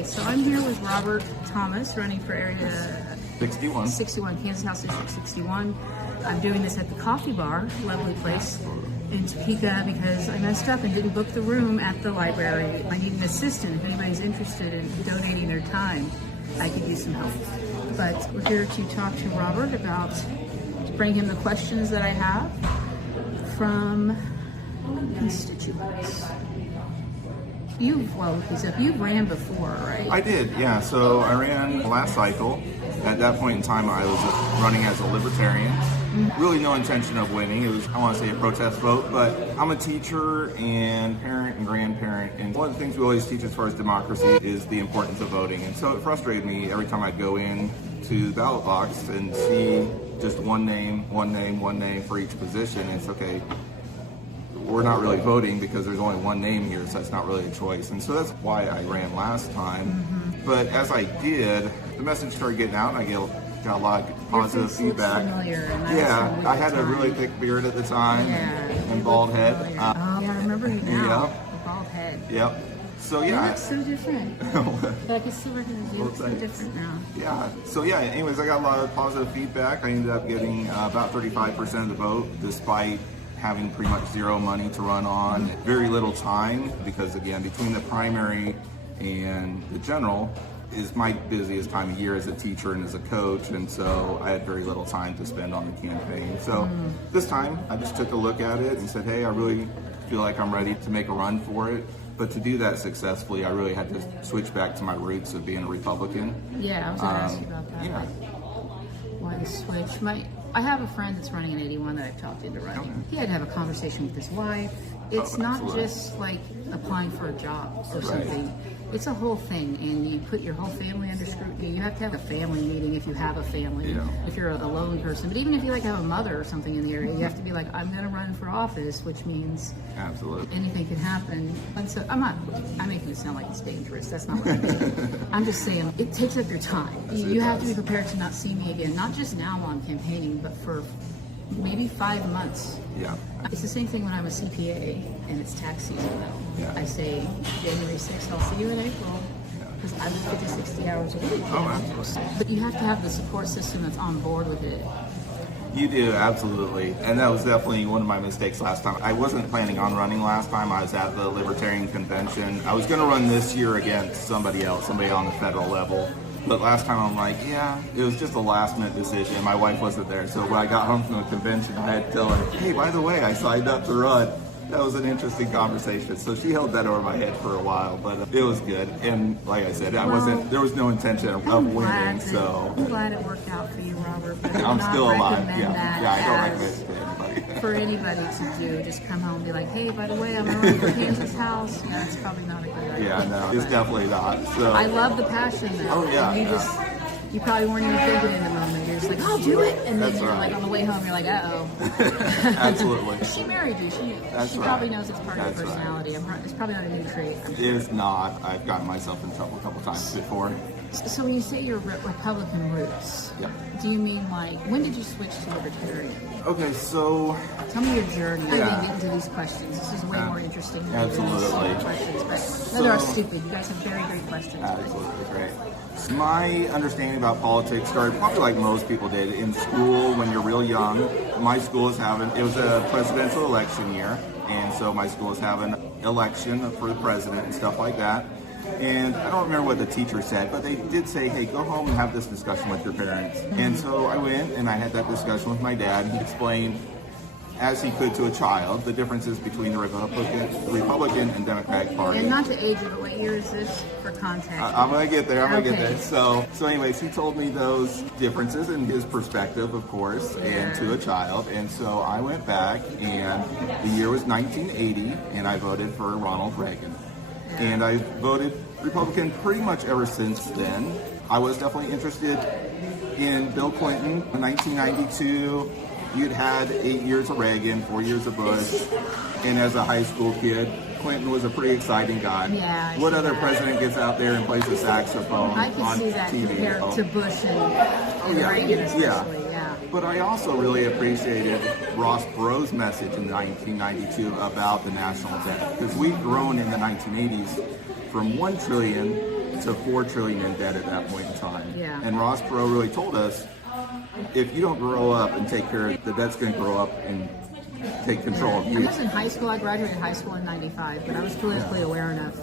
Okay, so I'm here with Robert Thomas, running for area 61, Kansas House District 61. I'm doing this at the Coffee Bar, lovely place in Topeka, because I messed up and didn't book the room at the library. I need an assistant. If anybody's interested in donating their time, I could use some help. But we're here to talk to Robert about, to bring him the questions that I have from constituents. You've ran before, right? I did, yeah. So I ran last cycle. At that point in time, I was running as a libertarian. Really no intention of winning. It was, I want to say, a protest vote, but I'm a teacher and parent and grandparent, and one of the things we always teach as far as democracy is the importance of voting. And so it frustrated me every time I'd go in to the ballot box and see just one name for each position. And it's okay, we're not really voting because there's only one name here, so it's not really a choice. And so that's why I ran last time. But as I did, the message started getting out, and I got a lot of positive feedback. Yeah, I had a really thick beard at the time and bald head. Yeah, I remember you now. The bald head. Yep. So yeah. You look so different. But I can still recognize you. Look so different now. Yeah. So yeah. Anyways, I got a lot of positive feedback. I ended up getting about 35% of the vote, despite having pretty much zero money to run on, very little time, because again, between the primary and the general is my busiest time of year as a teacher and as a coach, and so I had very little time to spend on the campaign. So this time I just took a look at it and said, hey, I really feel like I'm ready to make a run for it. But to do that successfully, I really had to switch back to my roots of being a Republican. Yeah, I was going to ask you about that. Yeah. Why the switch? I have a friend that's running in 81 that I've talked into running. Okay. He had to have a conversation with his wife. It's not just like applying for a job or something. It's a whole thing, and you put your whole family under scrutiny. You have to have a family meeting if you have a family, if you're a lone person. But even if you have a mother or something in the area, you have to be like, I'm going to run for office, which means anything can happen. And so I'm making it sound like it's dangerous. That's not what I'm doing. I'm just saying it takes up your time. You have to be prepared to not see me again, not just now while I'm campaigning, but for maybe 5 months. Yeah. It's the same thing when I'm a CPA and it's tax season though. Yeah. I say January 6th, I'll see you in April, because I do 50, 60 hours a week. But you have to have the support system that's on board with it. You do, absolutely. And that was definitely one of my mistakes last time. I wasn't planning on running last time. I was at the Libertarian Convention. I was going to run this year against somebody else, somebody on the federal level. But last time I'm like, it was just a last minute decision. My wife wasn't there. So when I got home from the convention, I had to tell her, hey, by the way, I signed up to run. That was an interesting conversation. So she held that over my head for a while, but it was good. And like I said, there was no intention of winning. So I'm glad it worked out for you, Robert. But I'm still alive. I don't recommend it to anybody. For anybody to do. Just come home and be like, hey, by the way, I'm running for Kansas House. That's probably not a good idea. Yeah, no, it's definitely not. So I love the passion though. Oh yeah. You probably weren't even thinking in the moment. You're just like, I'll do it. And then you're like on the way home, you're like, uh-oh. Absolutely. She married you. She probably knows it's part of your personality. It's probably not a new trait. It is not. I've gotten myself in trouble a couple times before. So when you say your Republican roots, do you mean when did you switch to libertarian? Okay, so tell me your journey. I didn't get into these questions. This is way more interesting than absolutely questions, but no, they're stupid. You guys have very great questions. Absolutely great. My understanding about politics started probably like most people did in school when you're real young. My school was it was a presidential election year, and so my school was having an election for the president and stuff like that. And I don't remember what the teacher said, but they did say, hey, go home and have this discussion with your parents. And so I went and I had that discussion with my dad. He explained, as he could to a child, the differences between the Republican and Democratic Party. And not to age you, but what year is this for context? I'm going to get there. So anyways, he told me those differences and his perspective, of course, and to a child. And so I went back, and the year was 1980, and I voted for Ronald Reagan. And I voted Republican pretty much ever since then. I was definitely interested in Bill Clinton in 1992. You'd had 8 years of Reagan, 4 years of Bush, and as a high school kid, Clinton was a pretty exciting guy. Yeah, what other president gets out there and plays a saxophone on TV? I can see that compared to Bush and Reagan especially. But I also really appreciated Ross Perot's message in 1992 about the national debt, because we'd grown in the 1980s from $1 trillion to $4 trillion in debt at that point in time. Yeah. And Ross Perot really told us, if you don't grow up and take care of the debt's going to grow up and take control of I you. was in high school. I graduated high school in '95, but I was politically aware enough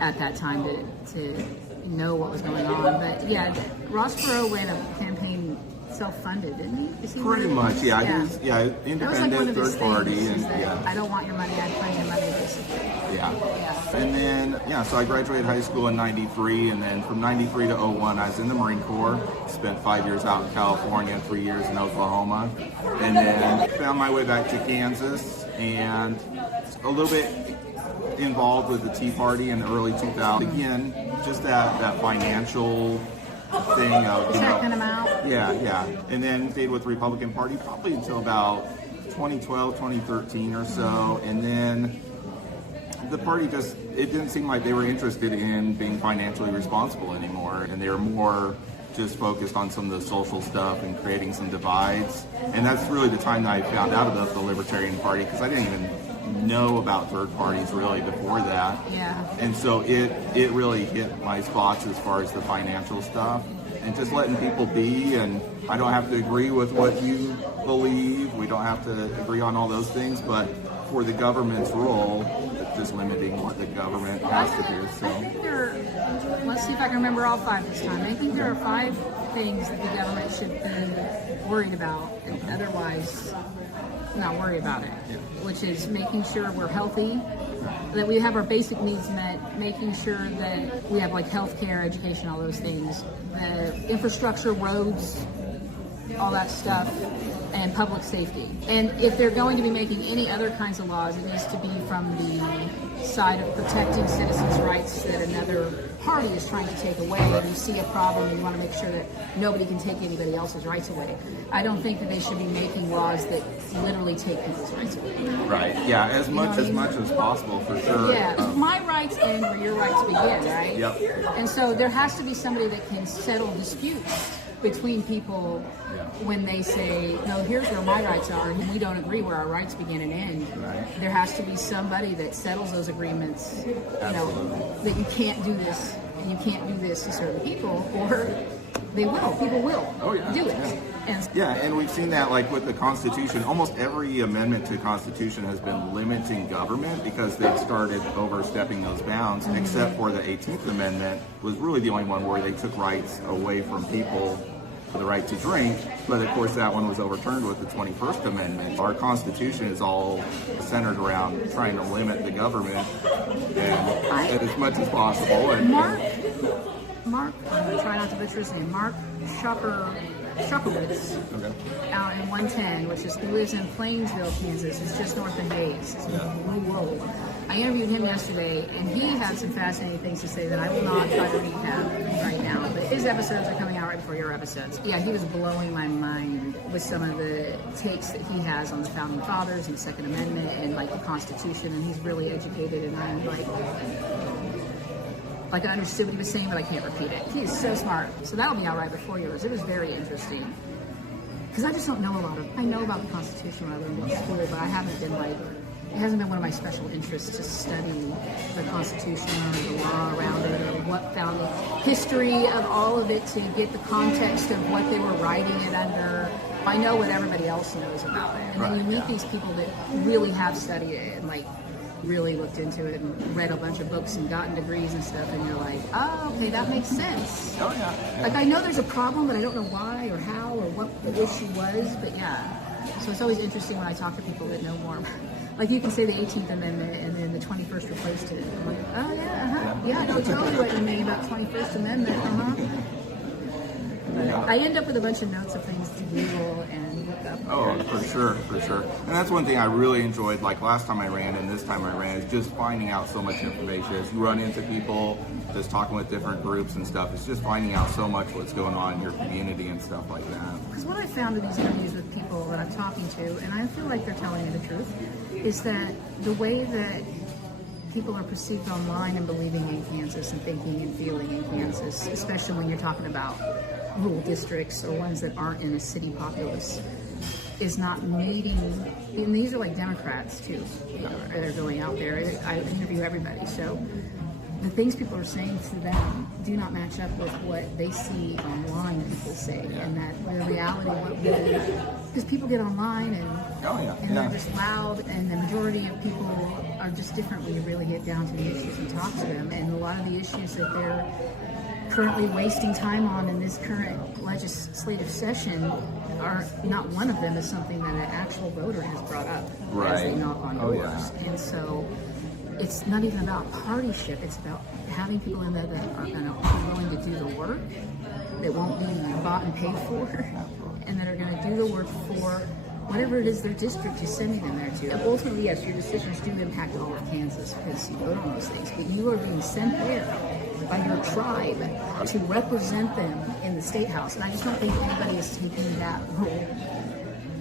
at that time to know what was going on. But yeah, Ross Perot ran a campaign self-funded, didn't he? Is he Pretty one of much, those? yeah. Yeah. He was, yeah, That was like independent, one of his third party, things, and is that yeah. I don't want your money, I claim your money, basically. Yeah. Yeah. And then, yeah, so I graduated high school in 93, and then from 93 to 01, I was in the Marine Corps, spent 5 years out in California, 3 years in Oklahoma, and then found my way back to Kansas, and a little bit involved with the Tea Party in the early 2000s. Again, just that financial thing of, Checking them out. yeah. And then stayed with the Republican Party probably until about 2012, 2013 or so, and then the party just, it didn't seem like they were interested in being financially responsible anymore, and they were more just focused on some of the social stuff and creating some divides. And that's really the time that I found out about the Libertarian Party, because I didn't even know about third parties really before that. Yeah. And so it really hit my spots as far as the financial stuff and just letting people be, and I don't have to agree with what you believe. We don't have to agree on all those things, but for the government's role, it's just limiting what the government has to do. I So think let's see if I can remember all 5 this time. I think there are 5 things that the government should be worried about, and otherwise not worry about it, which is making sure we're healthy, that we have our basic needs met, making sure that we have like healthcare, education, all those things, the infrastructure, roads, all that stuff, and public safety. And if they're going to be making any other kinds of laws, it needs to be from the side of protecting citizens' rights that another party is trying to take away, and you see a problem and you want to make sure that nobody can take anybody else's rights away. I don't think that they should be making laws that literally take people's rights away. right, yeah, as much as possible for sure. Yeah, my rights end where your rights begin, right? Yep. And so there has to be somebody that can settle disputes between people when they say, no, here's where my rights are, and we don't agree where our rights begin and end. Right. There has to be somebody that settles those agreements, that you can't do this and you can't do this to certain people, or people will do it. Yeah. And Yeah, and we've seen that like with the Constitution. Almost every amendment to the Constitution has been limiting government because they've started overstepping those bounds, except for the 18th Amendment was really the only one where they took rights away from people for the right to drink. But of course that one was overturned with the 21st Amendment. Our Constitution is all centered around trying to limit the government and as much as possible. And Mark, I'm going to try not to butcher his name, Mark Shukowitz, okay. out in 110, he lives in Plainsville, Kansas. It's just north of Hayes. Whoa. I interviewed him yesterday, and he had some fascinating things to say that I will not try to recap right now. But his episodes are coming out right before your episodes. Yeah, he was blowing my mind with some of the takes that he has on the Founding Fathers and the Second Amendment and like the Constitution, and he's really educated, and I'm like I understood what he was saying, but I can't repeat it. He is so smart. So that'll be out right before yours. It was very interesting. Because I just don't know I know about the Constitution when I learned in school, but I haven't been it hasn't been one of my special interests to study the Constitution or the law around it or what founding history of all of it to get the context of what they were writing it under. I know what everybody else knows about it. And then you meet these people that really have studied it and really looked into it and read a bunch of books and gotten degrees and stuff, and you're like, oh, okay, that makes sense. Oh yeah. Like I know there's a problem, but I don't know why or how or what the issue was, but yeah. So it's always interesting when I talk to people that know more. Like you can say the 18th Amendment and then the 21st replaced it. I'm like, oh yeah, I know totally what you mean about 21st Amendment, I end up with a bunch of notes of things to Google and look up. Oh, for sure. And that's one thing I really enjoyed, like last time I ran and this time I ran, is just finding out so much information. As you run into people, just talking with different groups and stuff, it's just finding out so much what's going on in your community and stuff like that. Because what I found in these interviews with people that I'm talking to, and I feel like they're telling me the truth, is that the way that people are perceived online and believing in Kansas and thinking and feeling in Kansas, especially when you're talking about rural districts or ones that aren't in a city populace, is not meeting, and these are like Democrats too, they're going out there. I interview everybody, so the things people are saying to them do not match up with what they see online people say, and that the reality, what really, because people get online and they're just loud, and the majority of people are just different when you really get down to the issues and talk to them, and a lot of the issues that they're currently wasting time on in this current legislative session are not one of them is something that an actual voter has brought up as they knock on doors. And so it's not even about partyship, it's about having people in there that are going to be willing to do the work, that won't be bought and paid for, and that are going to do the work for whatever it is their district is sending them there to. And ultimately, yes, your decisions do impact all of Kansas because you vote on those things, but you are being sent there by your tribe to represent them in the state house. And I just don't think anybody is taking that role.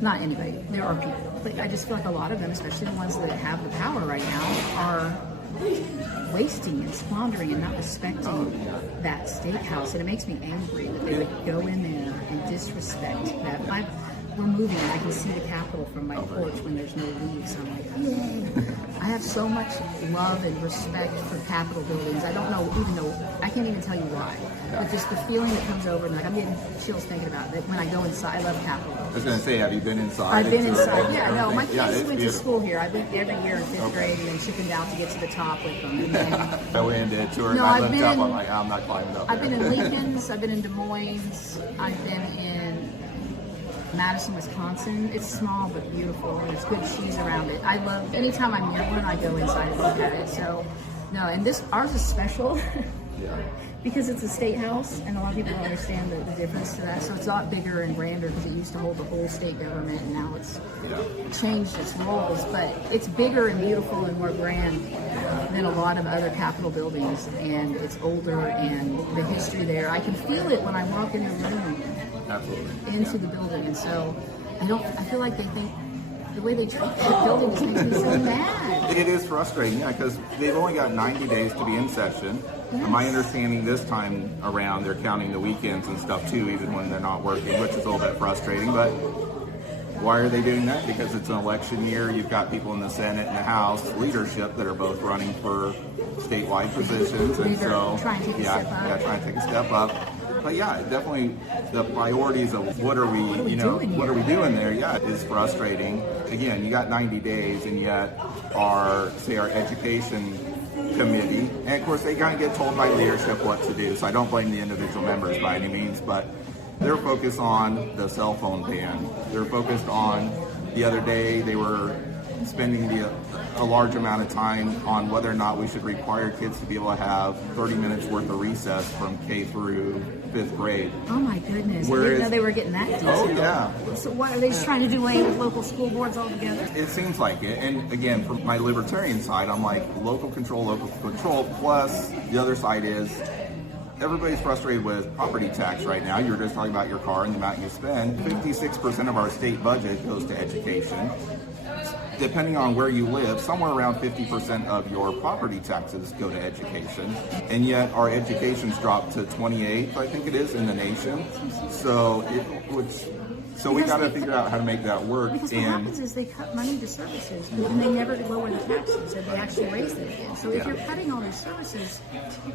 Not anybody, there are people, but I just feel like a lot of them, especially the ones that have the power right now, are wasting and squandering and not respecting that state house. And it makes me angry that they would go in there and disrespect that. We're moving and I can see the Capitol from my porch when there's no leaves. I'm like, yay. I have so much love and respect for Capitol buildings. I don't I can't even tell you why. But just the feeling that comes over, and like I'm getting chills thinking about it. When I go inside, I love Capitol buildings. I was going to say, have you been inside? I've been inside. Yeah, no, my kids went beautiful. to school here. I went every year in 5th grade and chipping down to get to the top with them. And then, I went in tour. No, I I've looked been up. in- I'm like, I'm not climbing up. I've been there. in Lincoln's, I've been in Des Moines, I've been in Madison, Wisconsin. It's small but beautiful, and there's good cheese around it. I love, anytime I'm near one, I go inside and look at it. So, no, and ours is special because it's a state house, and a lot of people don't understand the difference to that. So it's a lot bigger and grander because it used to hold the whole state government, and now it's changed its roles. But it's bigger and beautiful and more grand than a lot of other Capitol buildings, and it's older, and the history there, I can feel it when I walk in the room. Absolutely. Into the building, and so I feel like they think the way they treat the building just makes me so mad. It is frustrating, because they've only got 90 days to be in session. Yes. My understanding this time around, they're counting the weekends and stuff too, even when they're not working, which is a little bit frustrating. But why are they doing that? Because it's an election year. You've got people in the Senate and the House leadership that are both running for statewide positions, and so trying to take a step up. trying to take a step up. But yeah, definitely the priorities of what are we doing there? Yeah, is frustrating. Again, you got 90 days, and yet our education committee, and of course they kind of get told by leadership what to do. So I don't blame the individual members by any means, but they're focused on the cell phone ban. They're focused on, the other day they were spending a large amount of time on whether or not we should require kids to be able to have 30 minutes worth of recess from K through 5th grade. Oh my goodness! I Whereas- didn't know they were getting that detailed. Oh, yeah. So what are they just trying to do away with local school boards altogether? It seems like it. And again, from my libertarian side, I'm like, local control, plus the other side is everybody's frustrated with property tax right now. You were just talking about your car and the amount you spend. 56% of our state budget goes to education. Depending on where you live, somewhere around 50% of your property taxes go to education, and yet our education's dropped to 28th, I think it is, in the nation. So we got to figure out how to make that work. Because what happens is they cut money to services, and they never lower the taxes, and they actually raise them again. So if you're cutting all these services,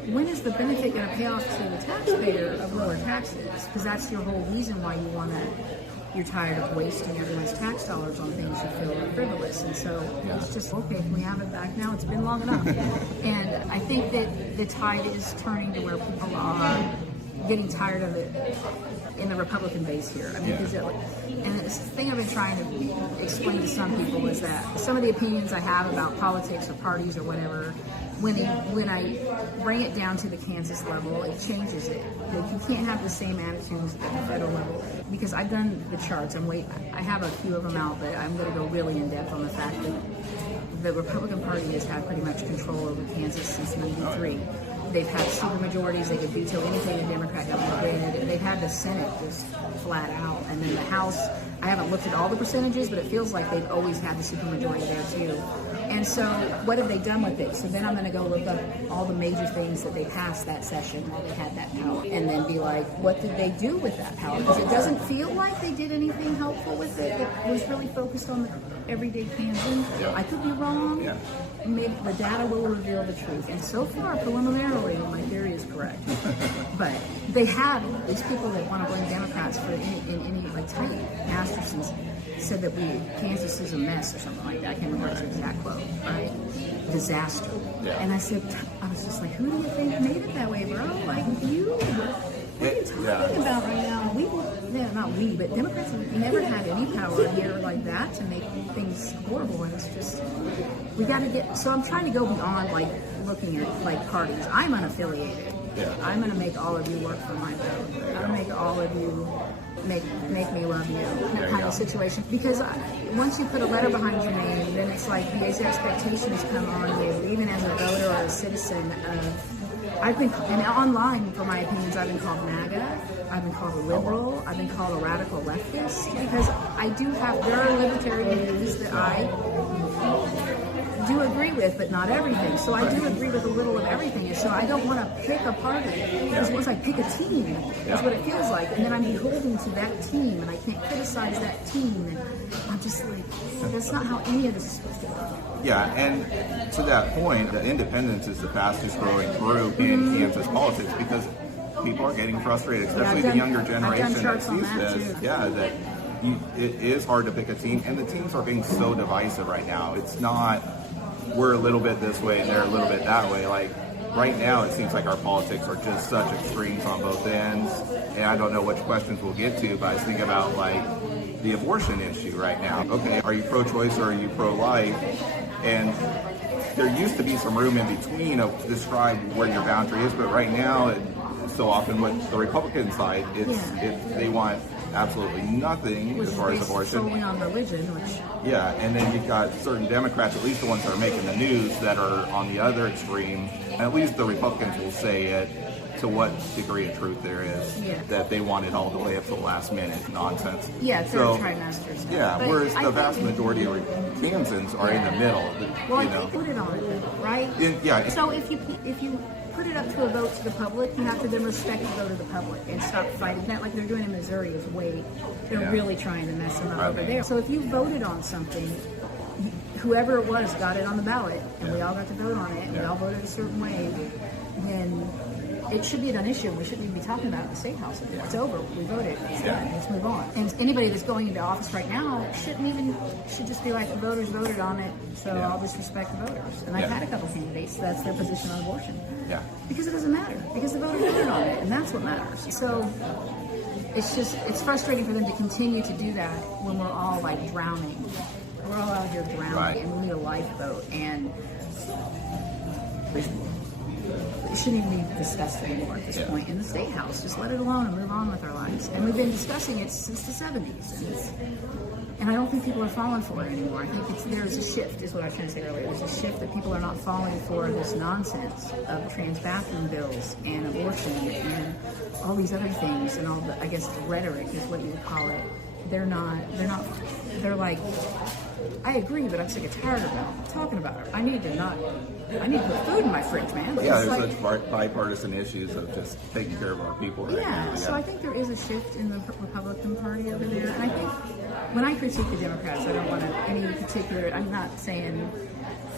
when is the benefit going to pay off to the taxpayer of lower taxes? Because that's your whole reason why you want to. You're tired of wasting everyone's tax dollars on things you feel are frivolous. And so it's just, okay, can we have it back now? It's been long enough. And I think that the tide is turning to where people are getting tired of it in the Republican base here. I mean, and the thing I've been trying to explain to some people is that some of the opinions I have about politics or parties or whatever, when I bring it down to the Kansas level, it changes it. Like, you can't have the same attitudes at the federal level, because I've done the charts. I have a few of them out, but I'm going to go really in depth on the fact that the Republican Party has had pretty much control over Kansas since '93. They've had super majorities. They could veto anything the Democrat government did. They've had the Senate just flat out, and then the House. I haven't looked at all the percentages, but it feels like they've always had the super majority there too. And so what have they done with it? So then I'm going to go look up all the major things that they passed that session while they had that power, and then be like, what did they do with that power? Because it doesn't feel like they did anything helpful with it that was really focused on everyday Kansan. Yeah. I could be wrong. Yeah. Maybe the data will reveal the truth. And so far, preliminarily, my theory is correct. But they have these people that want to blame Democrats for any like Tiny Masterson's said that Kansas is a mess or something like that. I can't remember the exact quote. Right? Disaster. Yeah. And I was just like, who do you think made it that way, bro? Like you. What are you talking about right now? Not we, but Democrats have never had any power here like that to make things horrible. And it's just, we got to get, so I'm trying to go beyond like looking at like parties. I'm unaffiliated. Yeah. I'm going to make all of you work for my vote. I'm going to make all of you make me love you kind of situation. Because once you put a letter behind your name, then it's like these expectations come on you, even as a voter or a citizen of, and online, for my opinions, I've been called MAGA, I've been called a liberal, I've been called a radical leftist, because there are libertarian views that I do agree with, but not everything. So I do agree with a little of everything. And so I don't want to pick a party, because once I pick a team, that's what it feels like. And then I'm beholden to that team, and I can't criticize that team. And I'm just like, that's not how any of this is supposed to go. Yeah, and to that point, the independence is the fastest growing group in Kansas politics because people are getting frustrated, especially the younger generation that sees this. Yeah, that it is hard to pick a team, and the teams are being so divisive right now. It's not we're a little bit this way and they're a little bit that way. Like right now, it seems like our politics are just such extremes on both ends, and I don't know which questions we'll get to, but I was thinking about like the abortion issue right now. Okay, are you pro-choice or are you pro-life? And there used to be some room in between to describe where your boundary is, but right now, so often with the Republican side, they want absolutely nothing as far as abortion. Solely on religion, yeah, and then you've got certain Democrats, at least the ones that are making the news, that are on the other extreme. And at least the Republicans will say it to what degree of truth there is, that they want it all the way up to the last minute nonsense. Yeah, it's so, trimesters. Yeah, but whereas the vast majority of Kansans are in the middle. Well, I think put it on it, though, right? Yeah. So if you put it up to a vote to the public, you have to then respect the vote of the public and stop fighting that, like they're doing in Missouri. They're really trying to mess them up over there. So if you voted on something, whoever it was got it on the ballot, and we all got to vote on it, and we all voted a certain way, then it should be a done issue. We shouldn't even be talking about it in the State House. It's over. We voted. It's done. Let's move on. And anybody that's going into office right now should just be like, the voters voted on it, so I'll just respect the voters. And I've had a couple candidates, that's their position on abortion. Yeah. Because it doesn't matter. Because the voters voted on it, and that's what matters. So it's frustrating for them to continue to do that when we're all like drowning. We're all out here drowning, and we need a lifeboat. And it shouldn't even be discussed anymore at this point in the State House. Just let it alone and move on with our lives. And we've been discussing it since the 70s. And I don't think people are falling for it anymore. I think there's a shift, is what I was trying to say earlier. There's a shift that people are not falling for this nonsense of trans bathroom bills and abortion and all these other things and all the, I guess, rhetoric is what you would call it. They're like, I agree, but I'm sick and tired of talking about it. I need to put food in my fridge, man. Yeah, there's such bipartisan issues of just taking care of our people right now. So I think there is a shift in the Republican Party over there. And I think when I critique the Democrats, I don't want any particular, I'm not saying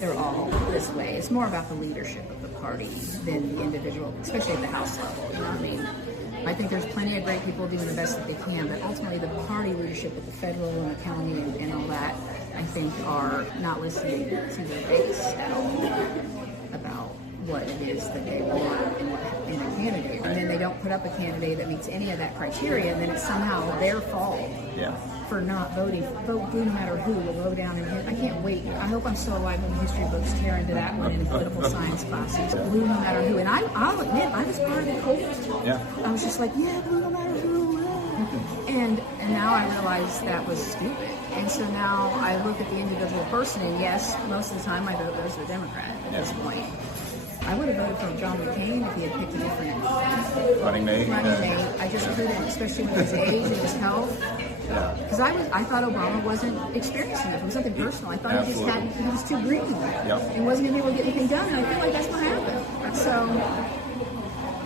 they're all this way. It's more about the leadership of the party than the individual, especially at the House level. You know what I mean? I think there's plenty of great people doing the best that they can, but ultimately the party leadership at the federal and the county and all that, I think, are not listening to their base at all about what it is that they want in a candidate. And then they don't put up a candidate that meets any of that criteria, and then it's somehow their fault for not voting. Vote blue no matter who. We'll go down and hit. I can't wait. I hope I'm still alive when the history books tear into that one in the political science classes. Blue no matter who. And I'll admit, I was part of the cult. Yeah. I was just like, blue no matter who. And now I realize that was stupid. And so now I look at the individual person, and yes, most of the time my vote goes to the Democrat at this point. I would have voted for John McCain if he had picked a different running mate. I just couldn't, especially with his age and his health. Because I thought Obama wasn't experienced enough. It was something personal. I thought he was too green. He wasn't going to be able to get anything done, and I feel like that's what happened. So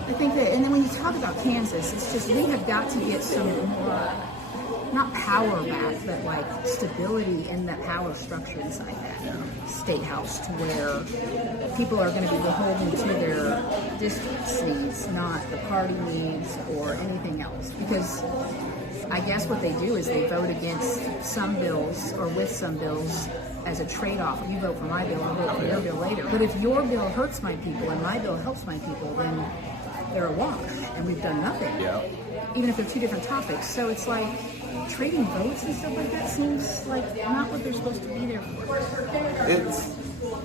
I think that, and then when you talk about Kansas, it's just we have got to get some more not power back, but like stability in that power structure inside that state house, to where people are going to be beholden to their district's needs, not the party needs or anything else. Because I guess what they do is they vote against some bills or with some bills as a trade-off. You vote for my bill, I'll vote for your bill later. But if your bill hurts my people and my bill helps my people, then they're a wash, and we've done nothing. Yeah. Even if they're two different topics. So it's like trading votes and stuff like that seems like not what they're supposed to be there for.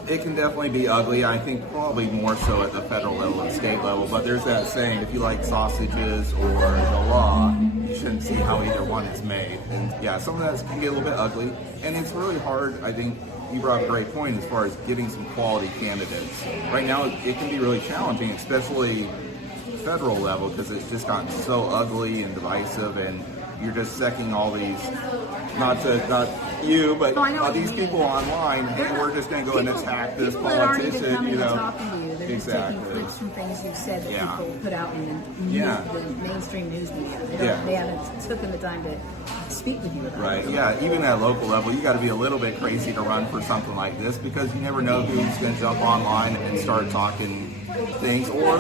It can definitely be ugly. I think probably more so at the federal level and state level. But there's that saying: if you like sausages or the law, you shouldn't see how either one is made. And yeah, some of that can get a little bit ugly, and it's really hard. I think you brought up a great point as far as getting some quality candidates. Right now, it can be really challenging, especially federal level, because it's just gotten so ugly and divisive, and you're just secking all these, not you, but these people online, and we're just going to go and attack this politician, you know. Talking to you. They're just taking clips from things you've said that people put out in the mainstream news media. They haven't taken the time to speak with you about it. Right, yeah, even at local level, you got to be a little bit crazy to run for something like this, because you never know who's going to jump online and start talking things. Or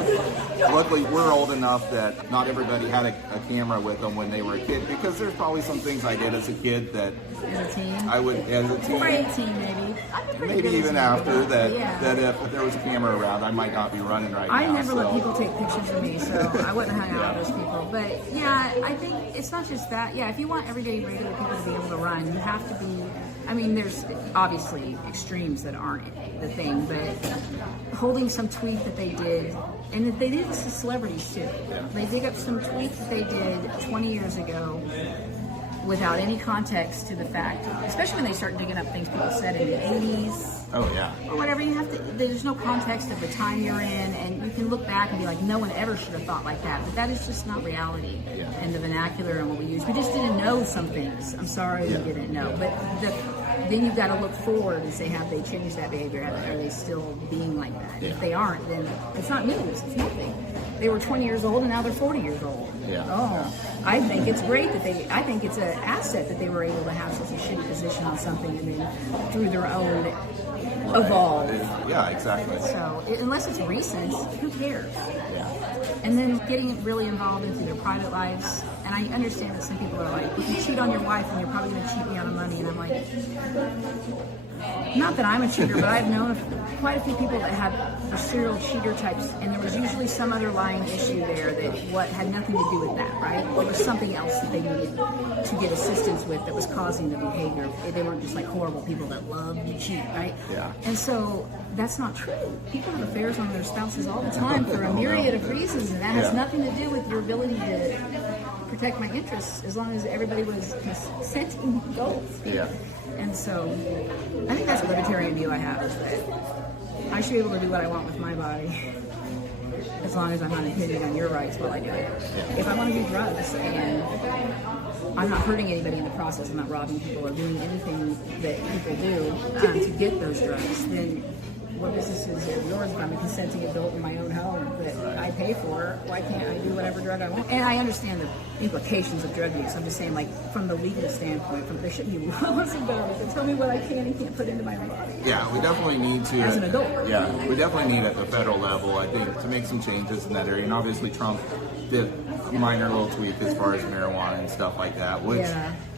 luckily we're old enough that not everybody had a camera with them when they were a kid, because there's probably some things I did as a kid that as a teen, I would, as a teen, or 18 maybe even after that, that if there was a camera around, I might not be running right now. I never let people take pictures of me, so I wouldn't hang out with those people. But yeah, I think it's not just that. Yeah, if you want everyday regular people to be able to run, you have to be. I mean, there's obviously extremes that aren't the thing, but holding some tweet that they did, and they did this to celebrities too. They dig up some tweets that they did 20 years ago without any context to the fact, especially when they start digging up things people said in the 80s. Oh yeah. Or whatever, you have to, there's no context of the time you're in, and you can look back and be like, no one ever should have thought like that. But that is just not reality. And the vernacular and what we use. We just didn't know some things. I'm sorry we didn't know. But then you've got to look forward and say, have they changed that behavior? Are they still being like that? If they aren't, then it's not news. It's nothing. They were 20 years old and now they're 40 years old. I think it's great that I think it's an asset that they were able to have such a shitty position on something and then through their own evolve. Yeah, exactly. So unless it's recent, who cares? And then getting really involved into their private lives. And I understand that some people are like, if you cheat on your wife, then you're probably going to cheat me out of money. And I'm like, not that I'm a cheater, but I've known quite a few people that have serial cheater types, and there was usually some other lying issue there that had nothing to do with that, right? There was something else that they needed to get assistance with that was causing the behavior. They weren't just like horrible people that love to cheat, right? And so that's not true. People have affairs on their spouses all the time for a myriad of reasons, and that has nothing to do with your ability to protect my interests, as long as everybody was consenting adults. And so I think that's a libertarian view I have, is that I should be able to do what I want with my body as long as I'm not impinging on your rights while I do it. If I want to do drugs and I'm not hurting anybody in the process, I'm not robbing people or doing anything that people do to get those drugs, then what business is it yours if I'm a consenting adult in my own home that I pay for? Why can't I do whatever drug I want? And I understand the implications of drug use. I'm just saying, like, from the legal standpoint, there shouldn't be laws about it. Tell me what I can and can't put into my own body. Yeah, we definitely need to. As an adult. Yeah, we definitely need at the federal level, I think, to make some changes in that area. And obviously Trump did a minor little tweak as far as marijuana and stuff like that, which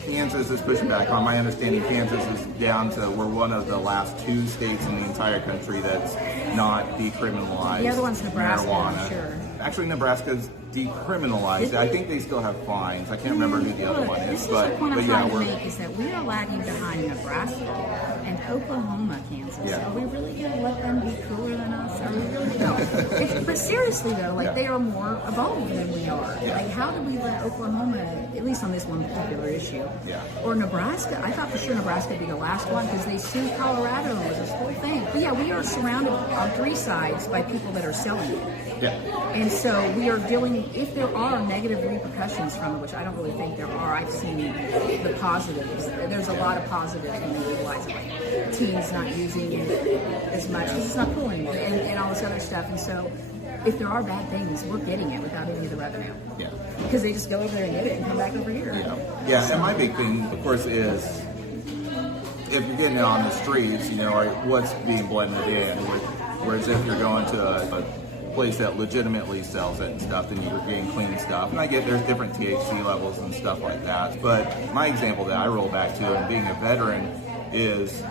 Kansas is pushing back on. My understanding, Kansas is down to, we're one of the last 2 states in the entire country that's not decriminalized. The other one's Nebraska, marijuana. I'm sure. Actually, Nebraska's decriminalized. I think they still have fines. I can't remember who the other one is. The point I'm trying to make is that we are lagging behind Nebraska and Oklahoma, Kansas. Are we really going to let them be cooler than us? Are we really? No. But seriously though, like they are more evolved than we are. Like, how do we let Oklahoma, at least on this one particular issue, or Nebraska? I thought for sure Nebraska would be the last one because they sued Colorado and it was this whole thing. But yeah, we are surrounded on 3 sides by people that are selling it. And so we are dealing, if there are negative repercussions from it, which I don't really think there are, I've seen the positives. There's a lot of positives when they legalize it, like teens not using it as much because it's not cool anymore, and all this other stuff. And so if there are bad things, we're getting it without any of the revenue. Yeah. Because they just go over there and get it and come back over here. Yeah, and my big thing, of course, is if you're getting it on the streets, what's being blended in. Whereas if you're going to a place that legitimately sells it and stuff, then you're getting clean stuff. And I get there's different THC levels and stuff like that. But my example that I roll back to, and being a veteran, is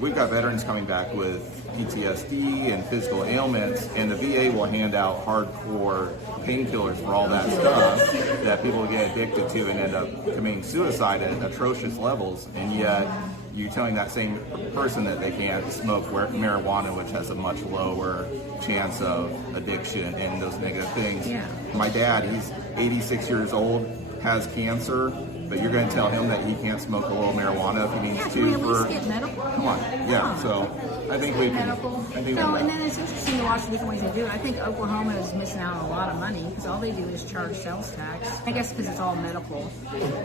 we've got veterans coming back with PTSD and physical ailments, and the VA will hand out hardcore painkillers for all that stuff that people get addicted to and end up committing suicide at atrocious levels. And yet you're telling that same person that they can't smoke marijuana, which has a much lower chance of addiction and those negative things. Yeah. My dad, he's 86 years old, has cancer, but you're going to tell him that he can't smoke a little marijuana if he needs Can we to at least get medical? Come on, yeah. So I think we can. Medical. I think No, we and then it's interesting to watch the different ways they do it. I think Oklahoma is missing out on a lot of money because all they do is charge sales tax. I guess because it's all medical.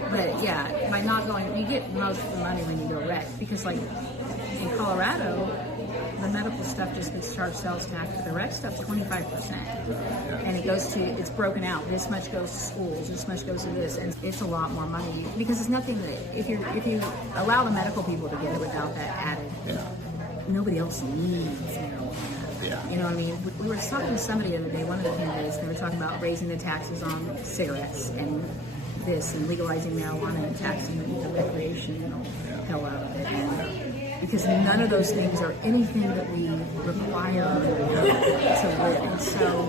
But yeah, by not going, you get most of the money when you go rec. Because like in Colorado, the medical stuff just gets charged sales tax, but the rec stuff's 25%. And it goes to, it's broken out. This much goes to schools, this much goes to this, and it's a lot more money because it's nothing that if you allow the medical people to get it without that added, nobody else needs marijuana. Yeah. You know what I mean? We were talking to somebody the other day, one of the candidates, and they were talking about raising the taxes on cigarettes and this and legalizing marijuana and taxing the recreational hell out of it. And, because none of those things are anything that we require to live. And so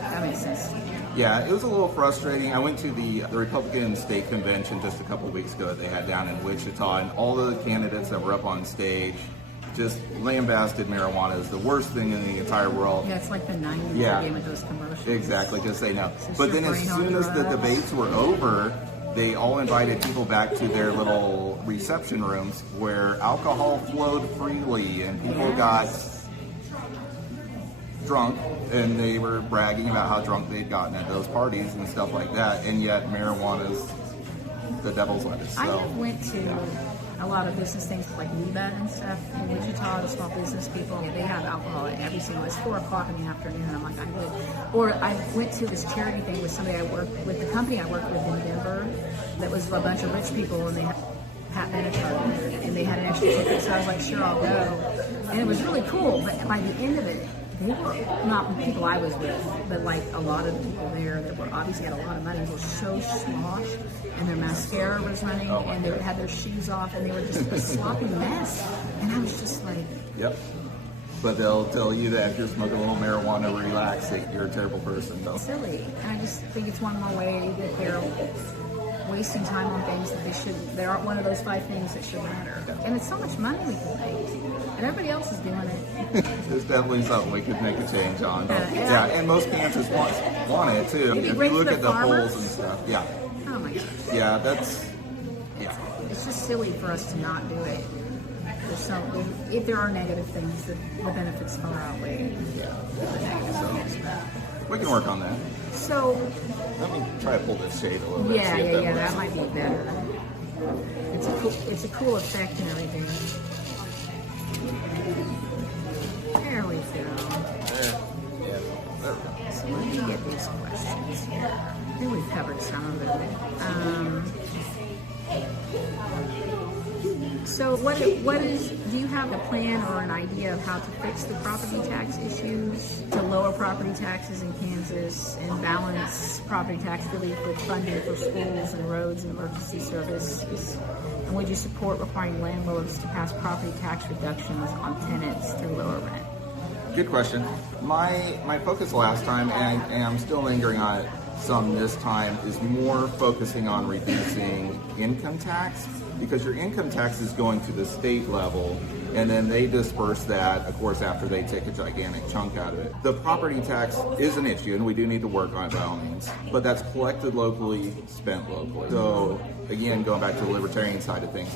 that makes sense. Yeah, it was a little frustrating. I went to the Republican State Convention just a couple of weeks ago that they had down in Wichita, and all of the candidates that were up on stage just lambasted marijuana as the worst thing in the entire world. Yeah, it's like the 90s game with those commercials. Exactly, because they know. Since But your then as brain on soon as the drugs. debates were over, they all invited people back to their little reception rooms where alcohol flowed freely and people got drunk, and they were bragging about how drunk they'd gotten at those parties and stuff like that, and yet marijuana's the devil's lettuce. I So have went to a lot of business things like WeBet and stuff in Wichita, the small business people, they have alcohol at every single, it's 4 o'clock in the afternoon, I'm like, I would. Or I went to this charity thing with somebody I worked with, the company I worked with in Denver, that was a bunch of rich people, and they had Pat Benatar, and they had an extra ticket, so I was like, sure, I'll go. And it was really cool, but by the end of it, they were not the people I was with, but like a lot of the people there that were obviously had a lot of money were so sloshed, and their mascara was running, and they had their shoes off, and they were just a sloppy mess. And I was just like, Yep. But they'll tell you that if you're smoking a little marijuana, relax, that you're a terrible person. So. silly. And I just think it's one more way that they're wasting time on things that they shouldn't. They aren't one of those 5 things that should matter. And it's so much money we can make, and everybody else is doing it. There's definitely something we could make a change on. Yeah. And most cancers want it too. It'd be If great you for look the at the farmers. polls and stuff, yeah. Oh my gosh. Yeah, that's, yeah. It's just silly for us to not do it. If there are negative things, the benefits far outweigh the negatives. We can work on that. So, Let me try to pull this shade a little bit. yeah, see if that works. might be better. It's a cool effect and everything. There we go. There. Yeah, there we go. So let me get these questions here. I think we've covered some of it. So what is, do you have a plan or an idea of how to fix the property tax issues, to lower property taxes in Kansas and balance property tax relief with funding for schools and roads and emergency services? And would you support requiring landlords to pass property tax reductions on tenants through lower rent? Good question. My focus last time, and I'm still lingering on it some this time, is more focusing on reducing income tax, because your income tax is going to the state level, and then they disperse that, of course, after they take a gigantic chunk out of it. The property tax is an issue, and we do need to work on it by all means, but that's collected locally, spent locally. So again, going back to the libertarian side of things,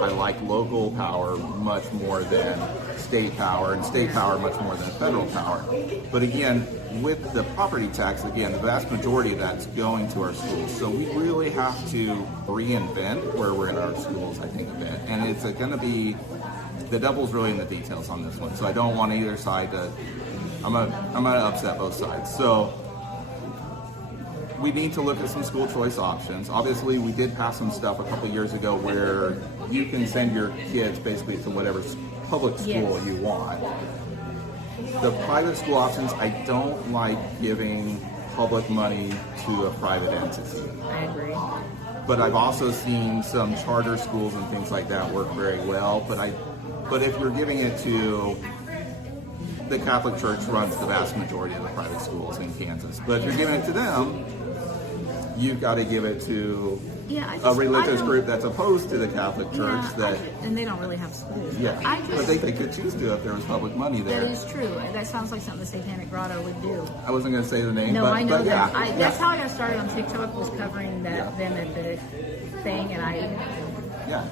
I like local power much more than state power, and state power much more than federal power. But again, with the property tax, again, the vast majority of that's going to our schools. So we really have to reinvent where we're in our schools, I think, a bit. And it's going to be, the devil's really in the details on this one. So I don't want either side to I'm gonna upset both sides. So we need to look at some school choice options. Obviously, we did pass some stuff a couple years ago where you can send your kids basically to whatever public school you want. The private school options, I don't like giving public money to a private entity. I agree. But I've also seen some charter schools and things like that work very well. But if you're giving it to the Catholic Church, runs the vast majority of the private schools in Kansas. But if you're giving it to them, you've got to give it to a religious group that's opposed to the Catholic Church. And they don't really have schools. Yeah, but they could choose to if there was public money there. That is true. That sounds like something the Satanic Grotto would do. I wasn't going to say the name, No, but, I know but that. yeah. That's how I got started on TikTok, was covering them at the thing, and I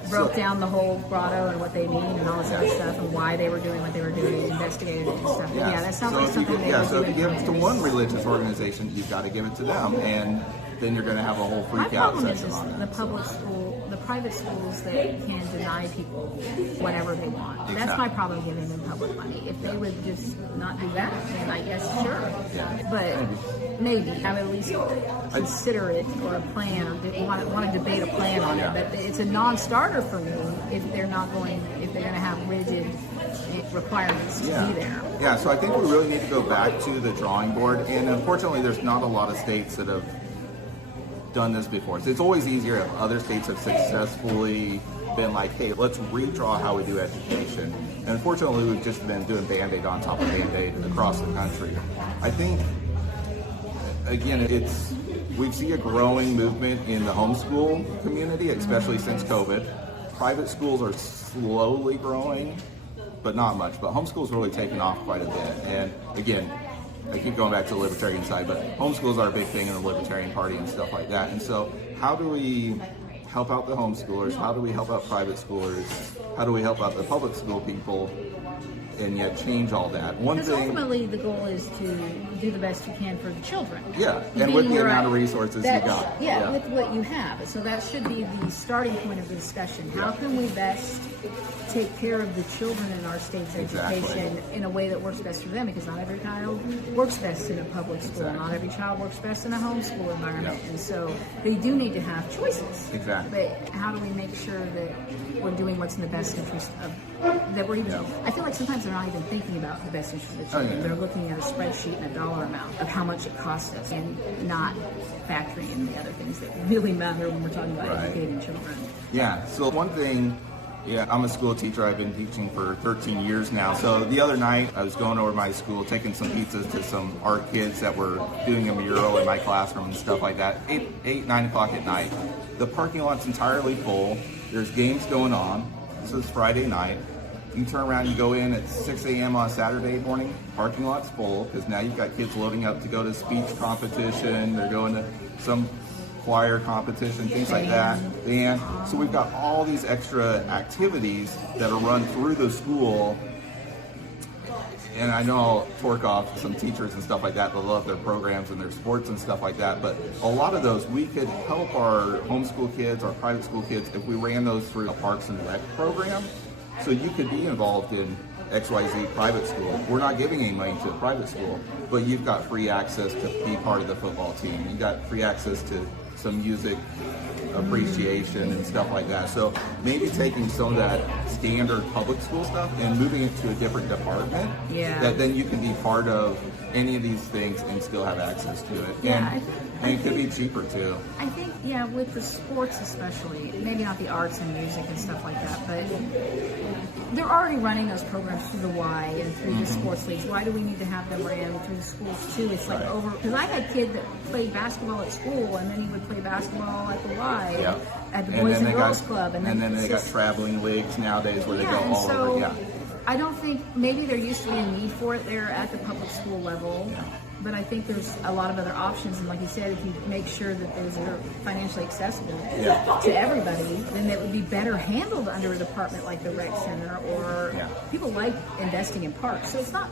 broke down the whole grotto and what they mean and all this other stuff and why they were doing what they were doing, investigated it and stuff. But that sounds like something they would do. So if you give it to one religious organization, you've got to give it to them, and then you're going to have a whole freak out session on it. The private schools that can deny people whatever they want. Exactly. That's my problem giving them public money. If they would just not do that, then I guess sure. Yeah. But maybe I would at least consider it, or a plan, or want to debate a plan on it. But it's a non-starter for me if they're going to have rigid requirements to be there. Yeah, so I think we really need to go back to the drawing board, and unfortunately there's not a lot of states that have done this before. So it's always easier if other states have successfully been like, hey, let's redraw how we do education. And unfortunately, we've just been doing Band-Aid on top of Band-Aid across the country. I think, again, we see a growing movement in the homeschool community, especially since COVID. Private schools are slowly growing, but not much. But homeschool's really taken off quite a bit. And again, I keep going back to the libertarian side, but homeschools are a big thing in the Libertarian Party and stuff like that. And so how do we help out the homeschoolers? How do we help out private schoolers? How do we help out the public school people? And yet change all that. Because ultimately the goal is to do the best you can for the children. Yeah, and with the amount of resources you got. Yeah, with what you have. So that should be the starting point of the discussion. How can we best take care of the children in our state's education in a way that works best for them? Because not every child works best in a public school. Not every child works best in a homeschool environment. And so they do need to have choices. Exactly. But how do we make sure that we're doing what's in the best interest of that we're even? I feel like sometimes they're not even thinking about the best interest of the children. They're looking at a spreadsheet and a dollar amount of how much it costs us, and not factoring in the other things that really matter when we're talking about educating children. Yeah. So one thing. Yeah, I'm a school teacher. I've been teaching for 13 years now. So the other night, I was going over to my school, taking some pizzas to some art kids that were doing a mural in my classroom and stuff like that. 9 o'clock at night. The parking lot's entirely full. There's games going on. This is Friday night. You turn around, you go in at 6 a.m. on Saturday morning, parking lot's full, because now you've got kids loading up to go to speech competition. They're going to some choir competition, things like that. And so we've got all these extra activities that are run through the school. And I know I'll torque off some teachers and stuff like that that love their programs and their sports and stuff like that. But a lot of those, we could help our homeschool kids, our private school kids, if we ran those through a Parks and Rec program. So you could be involved in XYZ private school. We're not giving any money to a private school, but you've got free access to be part of the football team. You've got free access to some music appreciation and stuff like that. So maybe taking some of that standard public school stuff and moving it to a different department, that then you can be part of any of these things and still have access to it. And it could be cheaper too. I think, with the sports especially, maybe not the arts and music and stuff like that, but they're already running those programs through the Y and through the sports leagues. Why do we need to have them ran through the schools too? It's like because I had a kid that played basketball at school, and then he would play basketball at the Y, at the Boys and Girls Club. And then they got traveling leagues nowadays where they go all over. Yeah. I don't think, maybe there used to be a need for it there at the public school level, but I think there's a lot of other options. And like you said, if you make sure that those are financially accessible to everybody, then it would be better handled under a department like the rec center, or people like investing in parks. So it's not,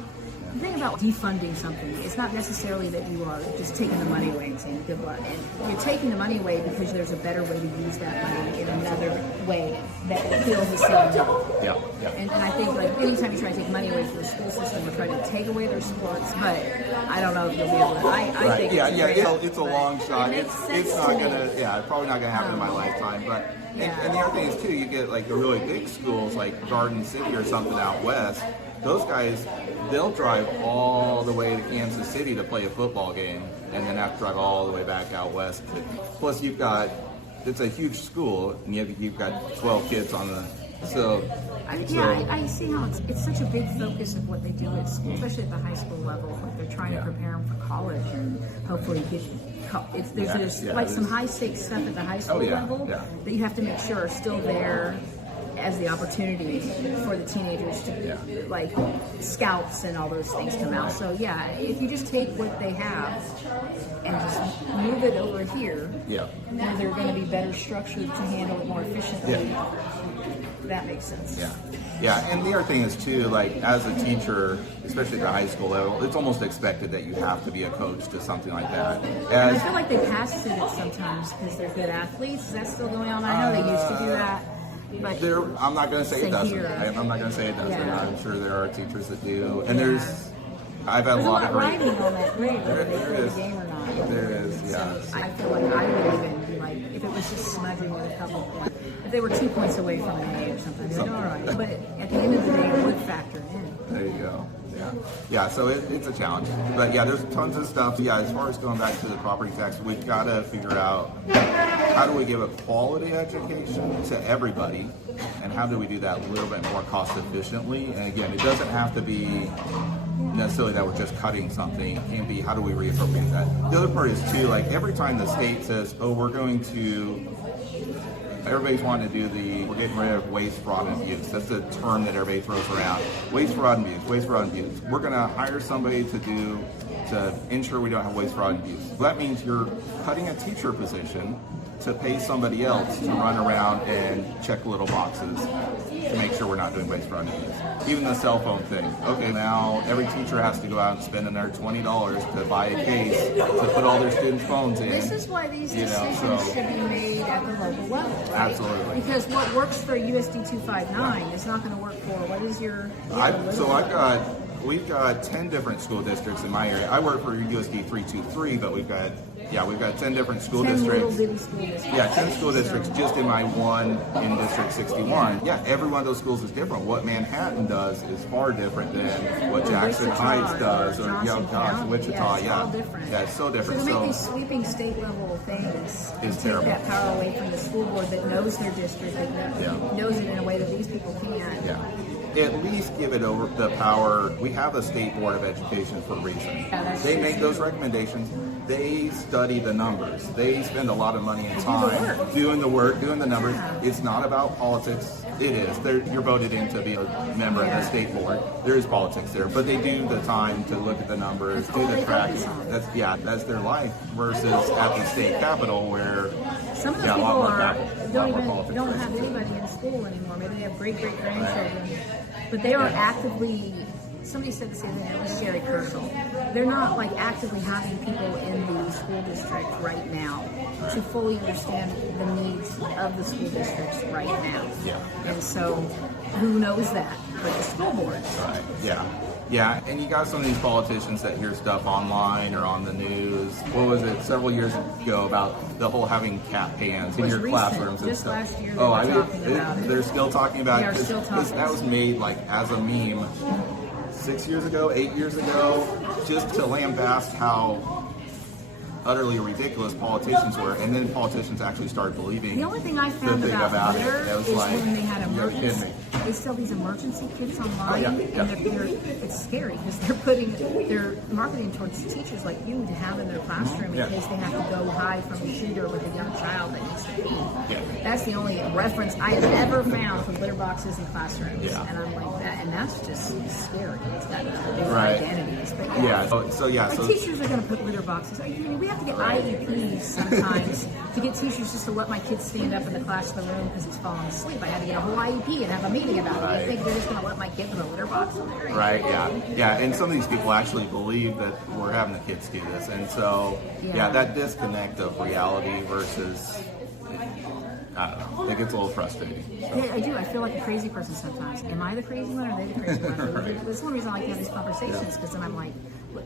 The thing about defunding something, it's not necessarily that you are just taking the money away and saying good luck. And you're taking the money away because there's a better way to use that money in another way that will fill the same need. Yeah, yeah. And I think like anytime you try to take money away from the school system or try to take away their sports, but I don't know if you'll be able to. I think It's a long shot. It's not gonna. Yeah, it's probably not gonna happen in my lifetime. But and the other thing is too, you get like the really big schools like Garden City or something out west. Those guys, they'll drive all the way to Kansas City to play a football game, and then have to drive all the way back out west. Plus, it's a huge school, and you've got 12 kids on the. I see how it's such a big focus of what they do at school, especially at the high school level. Like they're trying to prepare them for college and hopefully there's some high stakes stuff at the high school level that you have to make sure are still there as the opportunity for the teenagers to like scouts and all those things come out. So yeah, if you just take what they have and just move it over here, where they're going to be better structured to handle it more efficiently. That makes sense. Yeah, and the other thing is too, like as a teacher, especially at the high school level, it's almost expected that you have to be a coach to something like that. I feel like they pass through it sometimes because they're good athletes. Is that still going on? I know they used to do that. But I'm not going to say it doesn't. Here. I'm not going to say it doesn't. Yeah. I'm sure there are teachers that do. And I've had there's a lot of writing on that grade, whether they play the is. game or not. There is, So I feel like I would even be like, if it was just smudging with a couple of points, if they were 2 points away from an A or something, I'd be like, all right. But at the end of the day, it would factor in. There you go. Yeah. So it's a challenge. But yeah, there's tons of stuff. Yeah, as far as going back to the property tax, we've got to figure out how do we give a quality education to everybody, and how do we do that a little bit more cost efficiently. And again, it doesn't have to be necessarily that we're just cutting something. It can be how do we reappropriate that. The other part is too, like every time the state says, oh, everybody's wanting to do we're getting rid of waste, fraud, and abuse. That's a term that everybody throws around. Waste, fraud, and abuse. Waste, fraud, and abuse. We're going to hire somebody to ensure we don't have waste, fraud, and abuse. That means you're cutting a teacher position to pay somebody else to run around and check little boxes to make sure we're not doing waste, fraud, and abuse. Even the cell phone thing. Okay, now every teacher has to go out and spend another $20 to buy a case to put all their students' phones in. This is why these decisions should be made at the local level, right? Absolutely. Because what works for USD 259 is not going to work for what is your... We've got 10 different school districts in my area. I work for USD 323, but we've got 10 different school districts. 10 school districts. Yeah, 10 school districts just in my one in District 61. Yeah, every one of those schools is different. What Manhattan does is far different than what Jackson Heights does, or Wichita. It's all different. Yeah, it's so different. So to make these sweeping state level things is take terrible. that power away from the school board that knows their district, that knows it in a way that these people can't. Yeah. At least give it over the power. We have a state board of education for a reason. They make those recommendations. They study the numbers. They spend a lot of money and time doing the work, doing the numbers. It's not about politics. It is. You're voted in to be a member of the state board. There is politics there, but they do the time to look at the numbers, do the tracking. That's their life. Versus at the state capitol where some of the people don't have anybody in school anymore. Maybe they have great-great-grandchildren, but they are actively. Somebody said the same thing. It was Sherry Kershaw. They're not like actively having people in the school district right now to fully understand the needs of the school districts right now. And so, who knows that? But the school boards. Right. Yeah, and you got some of these politicians that hear stuff online or on the news. What was it, several years ago about the whole having cat pans in your classrooms and Just stuff? last year they were talking about it. They're still talking about it. They are still talking. That was made like as a meme 6 years ago, 8 years ago, just to lambast how utterly ridiculous politicians were, and then politicians actually started believing. The only thing I found about Twitter is like, when they had emergency. They sell these emergency kits online, and it's scary because they're marketing towards teachers like you to have in their classroom in case they have to go hide from a shooter with a young child that needs to pee. That's the only reference I have ever found for litter boxes in classrooms, and I'm like that, and that's just scary. It's got different identities. But So teachers are going to put litter boxes. We have to get IEPs sometimes to get teachers just to let my kids stand up in the class in the room because he's falling asleep. I had to get a whole IEP and have a meeting about it. You think they're just going to let my kid in a litter box in there? Right, yeah. Yeah, and some of these people actually believe that we're having the kids do this. And so, yeah, that disconnect of reality versus, I don't know, it gets a little frustrating. So. Yeah, I do. I feel like a crazy person sometimes. Am I the crazy one or are they the crazy one? Right. That's one reason I like to have these conversations because then I'm like, look,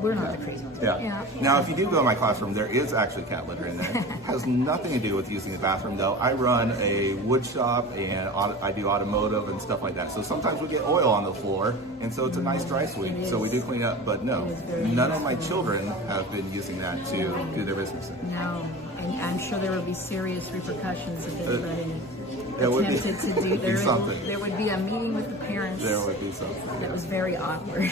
we're not the crazy ones. Yeah. Now, if you do go to my classroom, there is actually cat litter in there. It has nothing to do with using the bathroom, though. I run a wood shop and I do automotive and stuff like that. So sometimes we get oil on the floor, and so it's a nice dry sweep. So we do clean up. But no, none of my children have been using that to do their business. No, and I'm sure there would be serious repercussions if anybody There would be- attempted to do. be something. There would be a meeting with the parents. There would be something. That was very awkward.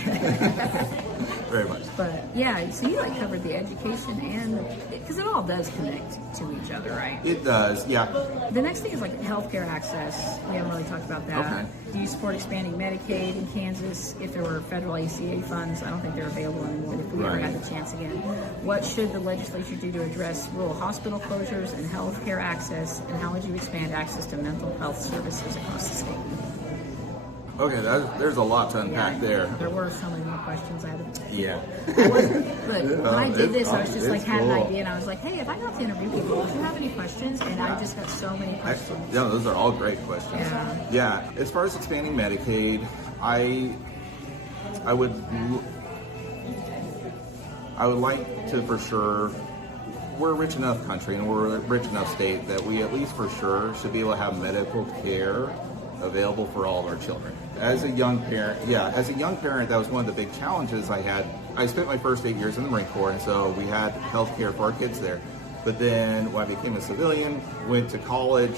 Very much. But yeah, so you like covered the education and because it all does connect to each other, right? It does, yeah. The next thing is like healthcare access. We haven't really talked about that. Okay. Do you support expanding Medicaid in Kansas? If there were federal ACA funds, I don't think they're available anymore. If we ever Right. had the chance again, what should the legislature do to address rural hospital closures and healthcare access? And how would you expand access to mental health services across the state? Okay, there's a lot to unpack there. There were so many more questions I had. Yeah. Look, when I did this, I was just like, it's had an cool. idea, and I was like, hey, if I got to interview people, do you have any questions? And I just got so many questions. Excellent. Yeah, those are all great questions. Yeah. As far as expanding Medicaid, I would like to for sure. We're a rich enough country and we're a rich enough state that we at least for sure should be able to have medical care available for all of our children. As a young parent, that was one of the big challenges I had. I spent my first 8 years in the Marine Corps, and so we had health care for our kids there. But then when I became a civilian, went to college,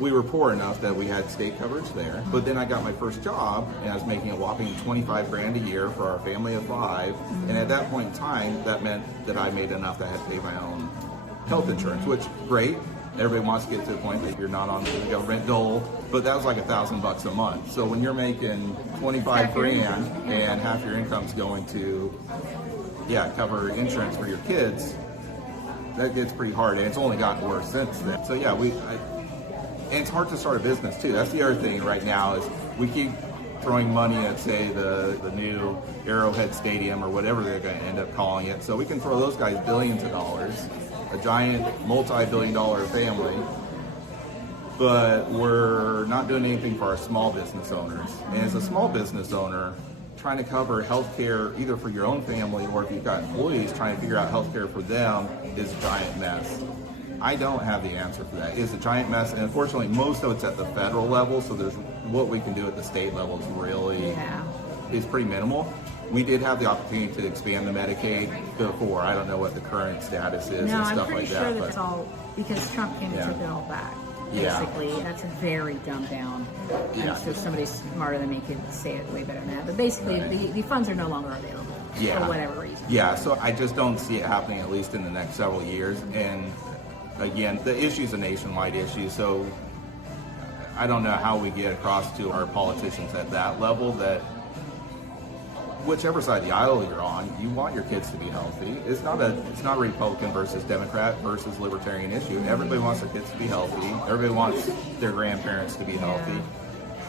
we were poor enough that we had state coverage there. But then I got my first job, and I was making a whopping 25 grand a year for our family of 5. And at that point in time, that meant that I made enough that I had to pay my own health insurance, which great. Everybody wants to get to the point that you're not on the government dole, but that was like $1,000 a month. So when you're making 25 grand and half your income's going to, cover insurance for your kids, that gets pretty hard, and it's only gotten worse since then. So yeah, and it's hard to start a business too. That's the other thing right now is we keep throwing money at, say, the new Arrowhead Stadium or whatever they're going to end up calling it. So we can throw those guys billions of dollars, a giant multi-billion-dollar family, but we're not doing anything for our small business owners. And as a small business owner, trying to cover healthcare either for your own family or if you've got employees, trying to figure out healthcare for them is a giant mess. I don't have the answer for that. It's a giant mess, and unfortunately, most of it's at the federal level. So there's what we can do at the state level is really is pretty minimal. We did have the opportunity to expand the Medicaid before. I don't know what the current status is and stuff I'm pretty like sure that. that's all because Trump came and took it all back. Basically, that's very dumbed down. I'm sure somebody smarter than me could say it way better than that. But basically, the funds are no longer available for whatever reason. Yeah, so I just don't see it happening at least in the next several years. And again, the issue is a nationwide issue, so I don't know how we get across to our politicians at that level that whichever side of the aisle you're on, you want your kids to be healthy. It's not a Republican versus Democrat versus Libertarian issue. Everybody wants their kids to be healthy. Everybody wants their grandparents to be healthy.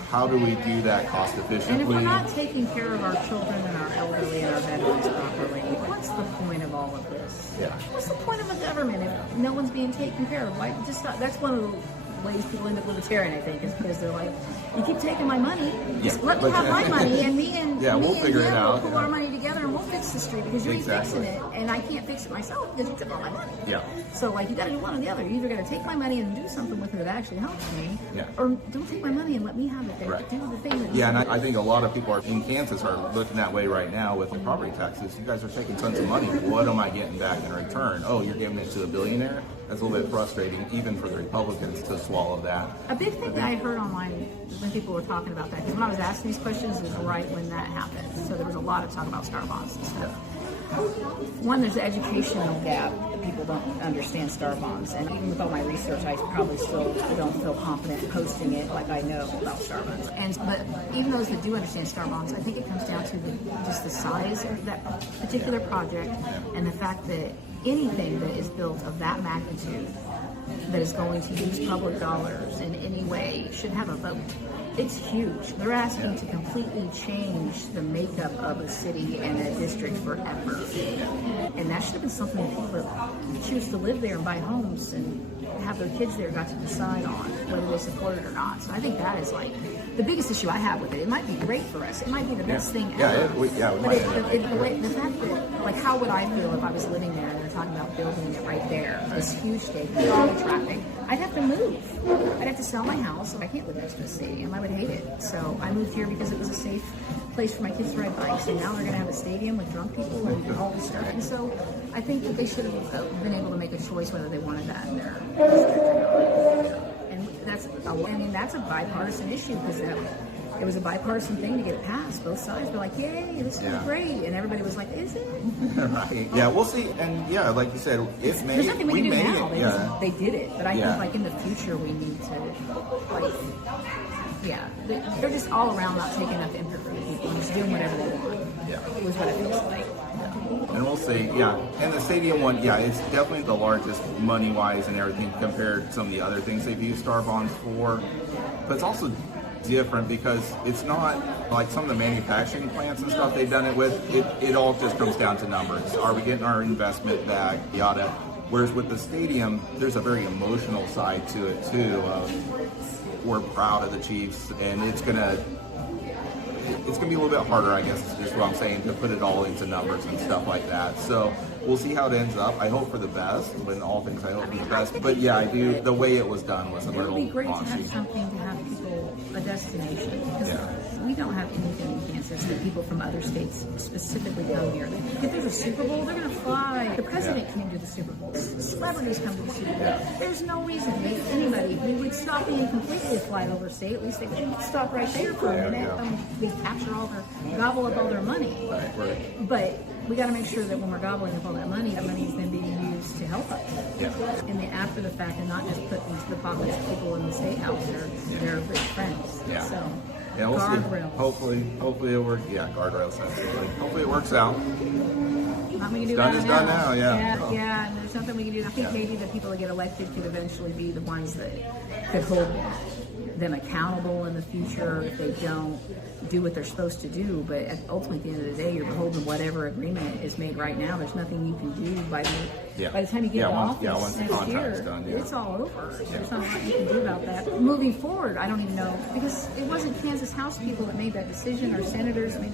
How do we do that cost efficiently? And if we're not taking care of our children and our elderly and our veterans properly, what's the point of all of this? Yeah. What's the point of a government if no one's being taken care of? Why just not, that's one of the ways people end up libertarian, I think, is because they're like, you keep taking my money, just let me have my money, and me and we'll figure it out. We'll pool our money together and we'll fix the street because you ain't fixing it, and I can't fix it myself because you took all my money. Yeah. So like you got to do one or the other. You either got to take my money and do something with it that actually helps me, Yeah. or don't take my money and let me have it. Right. Do the thing. That Yeah, and I think a lot of people in Kansas are looking that way right now with the property taxes. You guys are taking tons of money. What am I getting back in return? Oh, you're giving it to a billionaire? That's a little bit frustrating, even for the Republicans, to swallow that. A big thing that I heard online when people were talking about that, because when I was asking these questions, was right when that happened. So there was a lot of talk about star bonds and stuff. One, there's an educational gap. People don't understand star bonds. And even with all my research, I probably still don't feel confident posting it like I know about star bonds. But even those that do understand star bonds, I think it comes down to just the size of that particular project and the fact that anything that is built of that magnitude that is going to use public dollars in any way should have a vote. It's huge. They're asking to completely change the makeup of a city and a district forever. And that should have been something that people that choose to live there and buy homes and have their kids there got to decide on whether they support it or not. So I think that is like the biggest issue I have with it. It might be great for us. It might be the best thing ever. We But might. the fact that, like, how would I feel if I was living there and they're talking about building it right there, this huge stadium with all the traffic? I'd have to move. I'd have to sell my house. I can't live next to a stadium. I would hate it. So I moved here because it was a safe place for my kids to ride bikes, and now they're going to have a stadium with drunk people and all this stuff. And so I think that they should have been able to make a choice whether they wanted that in their district or not. And that's a bipartisan issue because it was a bipartisan thing to get it passed. Both sides were like, "Yay, this is great," and everybody was like, "Is it?" Right. Yeah, we'll see. And yeah, like you said, There's nothing we can do now. Yeah. They did it, but I think like in the future we need to like. Yeah, they're just all around not taking enough input from the people and just doing whatever they want. Yeah. It was what it feels like. And we'll see. Yeah. And the stadium one, yeah, it's definitely the largest money-wise and everything compared to some of the other things they've used star bonds for. But it's also different because it's not like some of the manufacturing plants and stuff they've done it with. It all just comes down to numbers. Are we getting our investment back? Yada. Whereas with the stadium, there's a very emotional side to it too. We're proud of the Chiefs, and it's gonna be a little bit harder, I guess, is what I'm saying, to put it all into numbers and stuff like that. So we'll see how it ends up. I hope for the best. When all things, I hope for the best. But yeah, I do. The way it was done was a It little would be great to have raunchy. something to have people a destination because we don't have anything in Kansas that people from other states specifically come here. If there's a Super Bowl, they're going to fly. The president came to the Super Bowl. Celebrities come to the Super Bowl. There's no reason we would stop being completely a flyover state. At least they could stop right there for a minute. We capture gobble up all their money. Right. But we got to make sure that when we're gobbling up all that money is then being used to help us. Yeah. And the after the fact, and not just put into the pockets of people in the state house. They're good friends. Yeah. So Yeah, we'll see. guardrails. Hopefully it works. Yeah, guardrails. Absolutely. Hopefully it works out. Nothing we can do Done about is it done now, yeah. Yeah, and there's nothing we can do. I think maybe the people that get elected could eventually be the ones that could hold them accountable in the future if they don't do what they're supposed to do. But ultimately, at the end of the day, you're beholden to whatever agreement is made right now. There's nothing you can do by the time you get to office once the next contract's year. done, It's all over. There's not a lot you can do about that. Moving forward, I don't even know because it wasn't Kansas House people that made that decision or senators. I mean,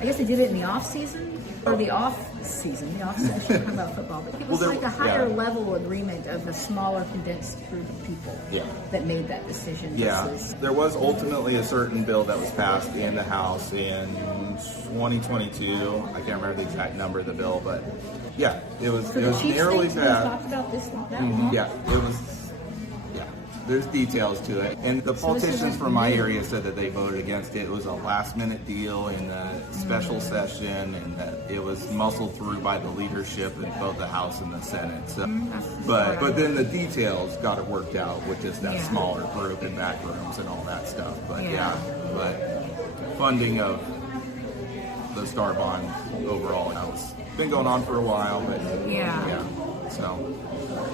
I guess they did it in the off season. Or the off season, the off session, talking about football, but it was like a higher level agreement of a smaller condensed group of people that made that decision. Yeah, there was ultimately a certain bill that was passed in the House in 2022. I can't remember the exact number of the bill, but yeah, it was So the chief nearly statesman passed. talked about this, not that long. Yeah, it was. Yeah, there's details to it, and the politicians from my area said that they voted against it. It was a last-minute deal in the special session, and that it was muscled through by the leadership in both the House and the Senate. So, but then the details got it worked out with just that smaller group and back rooms and all that stuff. But but funding of the Star Bond overall, it's been going on for a while, but so.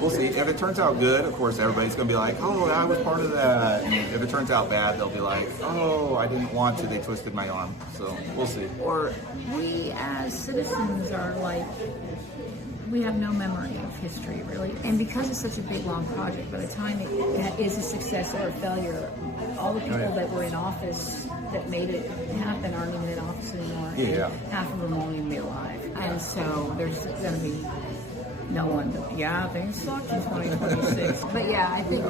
We'll see. If it turns out good, of course, everybody's going to be like, oh, I was part of that. And if it turns out bad, they'll be like, oh, I didn't want to. They twisted my arm. So we'll see. Or we as citizens are like, we have no memory of history, really. And because it's such a big, long project, by the time it is a success or a failure, all the people that were in office that made it happen aren't even in office anymore. Yeah. Half of them won't even be alive. And so there's going to be no one. Things sucked in 2026. But I think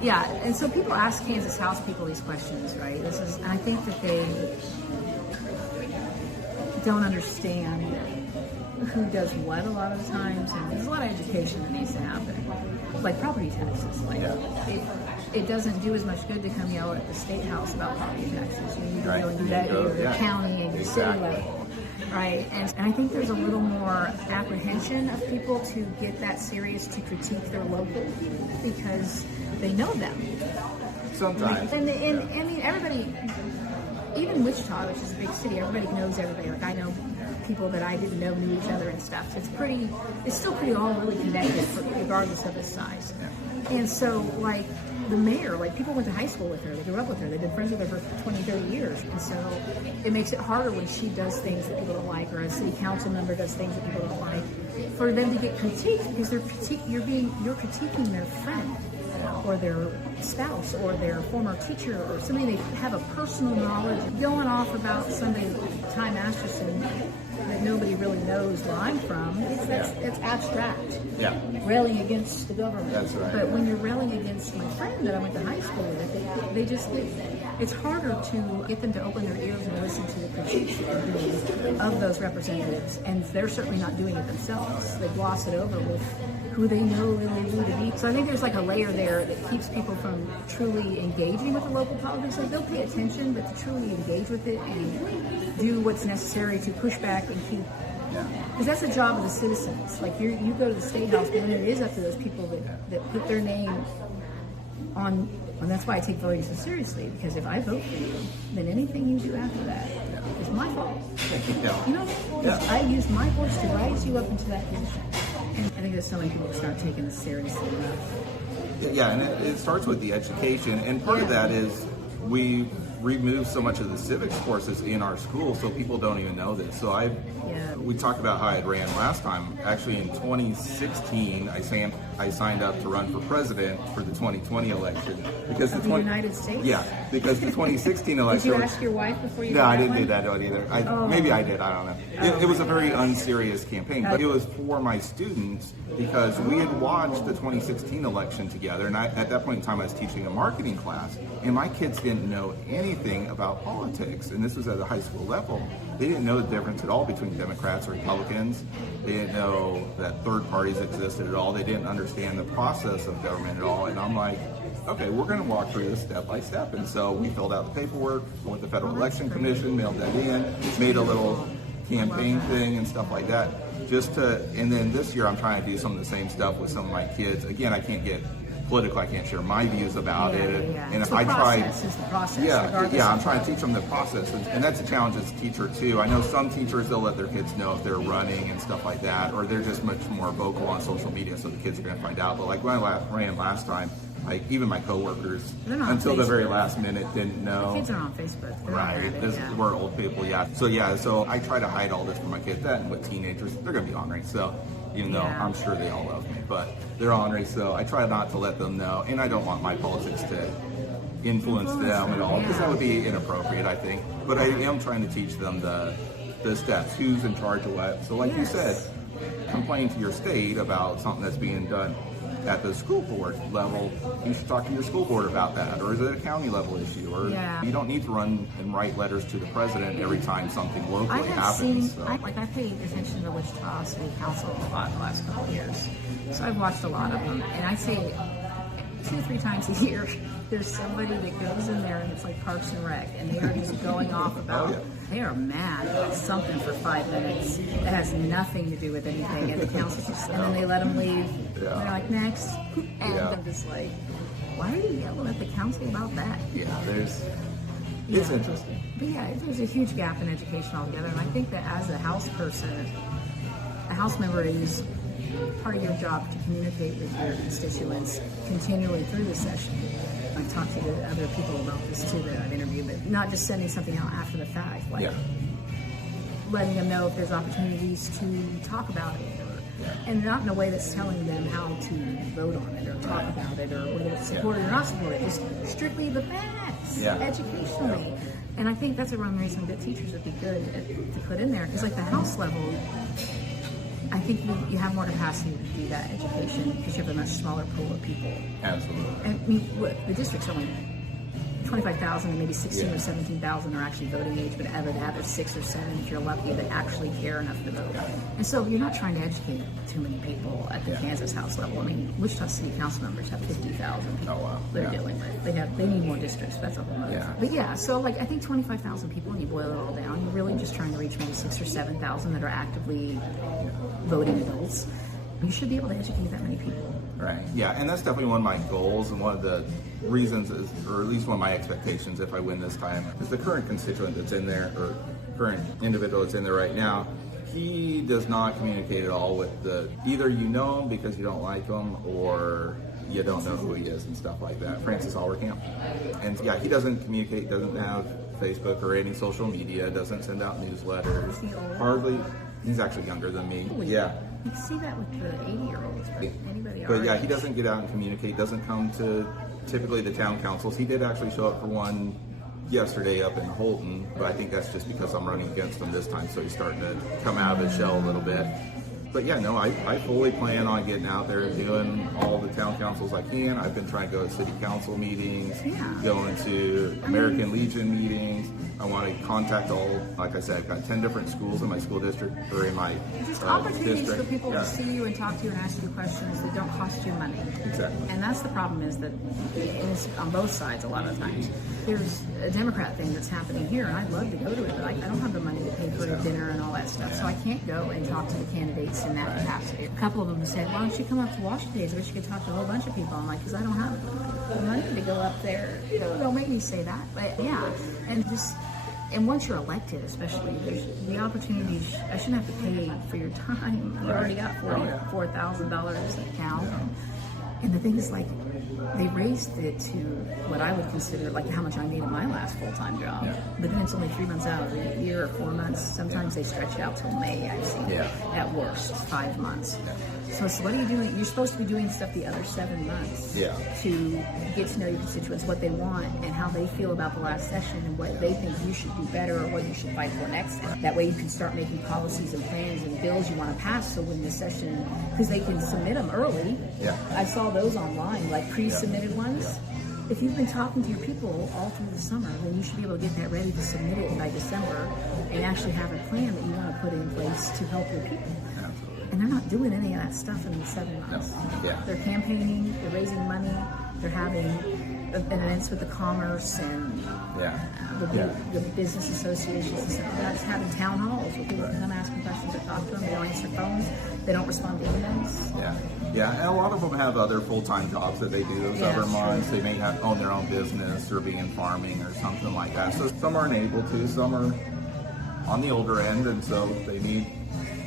that. And so people ask Kansas House people these questions, right? And I think that they don't understand who does what a lot of the times, and there's a lot of education that needs to happen. Like property taxes, it doesn't do as much good to come yell at the state house about property taxes. You need to go and do that at the county and the city level. Right, and I think there's a little more apprehension of people to get that serious to critique their local because they know them. Sometimes. And I mean, everybody, even Wichita, which is a big city, everybody knows everybody. Like I know people that I didn't know knew each other and stuff. So it's still pretty all really connected, regardless of its size. And so, like, the mayor, like, people went to high school with her, they grew up with her, they've been friends with her for 20, 30 years. And so it makes it harder when she does things that people don't like, or a city council member does things that people don't like, for them to get critiqued, because you're critiquing their friend or their spouse or their former teacher or somebody they have a personal knowledge. Going off about somebody, Ty Masterson, that nobody really knows where I'm from, it's abstract. Yeah. Railing against the government. That's right. But when you're railing against my friend that I went to high school with, it's harder to get them to open their ears and listen to the critiques of those representatives, and they're certainly not doing it themselves. They gloss it over with who they know and they do to be. So I think there's like a layer there that keeps people from truly engaging with the local politics. Like, they'll pay attention, but to truly engage with it and do what's necessary to push back and keep. Because that's the job of the citizens. Like, you go to the State House, but then it is up to those people that put their name on. And that's why I take voting so seriously, because if I vote for you, then anything you do after that is my fault. Yeah. You know, I used my voice to rise you up into that position. And I think there's so many people who start taking this seriously enough. Yeah, and it starts with the education, and part of that is we remove so much of the civics courses in our school, so people don't even know this. So we talked about how I had ran last time. Actually, in 2016, I signed up to run for president for the 2020 election because the United States. Yeah, because the 2016 election. Did you ask your wife before you? No, I didn't do that either. Maybe I did. I don't know. It was a very unserious campaign, but it was for my students because we had watched the 2016 election together, and at that point in time, I was teaching a marketing class, and my kids didn't know anything about politics, and this was at a high school level. They didn't know the difference at all between Democrats or Republicans. They didn't know that third parties existed at all. They didn't understand the process of government at all. And I'm like, okay, we're going to walk through this step by step. And so we filled out the paperwork, went to the Federal Election Commission, mailed that in, made a little campaign thing and stuff like that. And then this year I'm trying to do some of the same stuff with some of my kids. Again, I can't get political. I can't share my views about it. And if I try, I'm trying to teach them the process, and that's a challenge as a teacher too. I know some teachers, they'll let their kids know if they're running and stuff like that, or they're just much more vocal on social media, so the kids are going to find out. But like when I ran last time, like even my coworkers, until the very last minute, didn't know. The kids are on Facebook. We're old people, So I try to hide all this from my kids. That and with teenagers, they're going to be ornery. So even though I'm sure they all love me, but they're ornery. So I try not to let them know, and I don't want my politics to influence them at all, because that would be inappropriate, I think. But I am trying to teach them the steps, who's in charge of what. So like you said, complain to your state about something that's being done at the school board level. You should talk to your school board about that. Or is it a county level issue? Or you don't need to run and write letters to the president every time something locally happens. I paid attention to Wichita City Council a lot the last couple of years. So I've watched a lot of them. And I'd say 2-3 times a year, there's somebody that goes in there and it's like Parks and Rec, and they are just going off about, they are mad about something for 5 minutes that has nothing to do with anything, and the council just, and then they let them leave, and they're like, next, and I'm just like, why are you yelling at the council about that? It's interesting. But there's a huge gap in education altogether, and I think that as a House person, a House member is part of your job to communicate with your constituents continually through the session. I've talked to the other people about this too that I've interviewed, but not just sending something out after the fact, like letting them know if there's opportunities to talk about it, and not in a way that's telling them how to vote on it or talk about it or whether it's supported or not supported, just strictly the facts, educationally. And I think that's one reason that teachers would be good to put in there, because like the House level, I think you have more capacity to do that education because you have a much smaller pool of people. Absolutely. And I mean, the district's only 25,000, and maybe 16 or 17,000 are actually voting age, but out of that, there's 6 or 7 if you're lucky that actually care enough to vote. And so you're not trying to educate too many people at the Kansas House level. I mean, Wichita City Council members have 50,000 people they're dealing with. They need more districts. That's a whole other. But so like I think 25,000 people, and you boil it all down, you're really just trying to reach maybe 6 or 7,000 that are actively voting adults. You should be able to educate that many people. Right. Yeah, and that's definitely one of my goals, and one of the reasons is, or at least one of my expectations if I win this time, is the current constituent that's in there, or current individual that's in there right now, He does not communicate at all with either you know him because you don't like him, or you don't know who he is and stuff like that. Francis Halverkamp. And yeah, he doesn't communicate, doesn't have Facebook or any social media, doesn't send out newsletters. Is he old? Hardly. He's actually younger than me. Yeah. You see that with the 80-year-olds, but anybody But yeah, our he age. doesn't get out and communicate, doesn't come to typically the town councils. He did actually show up for one yesterday up in Holton, but I think that's just because I'm running against him this time, so he's starting to come out of his shell a little bit. But yeah, no, I fully plan on getting out there and doing all the town councils I can. I've been trying to go to city council meetings, Yeah. going to American Legion meetings. I want to contact all, like I said, I've got 10 different schools in my school district, or in my Just opportunities district. for people Yeah, to see you and talk to you and ask you questions that don't cost you money. exactly. And that's the problem, is that it's on both sides a lot of times. There's a Democrat thing that's happening here, and I'd love to go to it, but I don't have the money to pay for the dinner and all that stuff, so I can't go and talk to the candidates in that capacity. A couple of them said, why don't you come up to Washington Days? I wish you could talk to a whole bunch of people. I'm like, because I don't have the money to go up there. Don't make me say that, but yeah. And once you're elected, especially, there's the opportunities. I shouldn't have to pay for your time. You already got $44,000 an account. And the thing is, like, they raised it to what I would consider like how much I made in my last full-time job. Yeah. But then it's only 3 months out of the year or 4 months. Sometimes they stretch it out till May, I've seen. Yeah. At worst, 5 months. So it's what are you doing? You're supposed to be doing stuff the other 7 months Yeah. to get to know your constituents, what they want, and how they feel about the last session, and what they think you should do better or what you should fight for next. That way you can start making policies and plans and bills you want to pass. So when the session, because they can submit them early. Yeah. I saw those online, like pre-submitted ones. If you've been talking to your people all through the summer, then you should be able to get that ready to submit it by December and actually have a plan that you want to put in place to help your people. Absolutely. And they're not doing any of that stuff in the 7 months. No. Yeah. They're campaigning, they're raising money, they're having events with the commerce and Yeah. the business associations and stuff. That's having town halls where people can come ask them questions or talk to them. They don't answer phones, they don't respond to emails. Yeah, yeah, and a lot of them have other full-time jobs that they do those Yeah, other that's months. true. They may own their own business or be in farming or something like that. So some aren't able to, some are on the older end, and so they need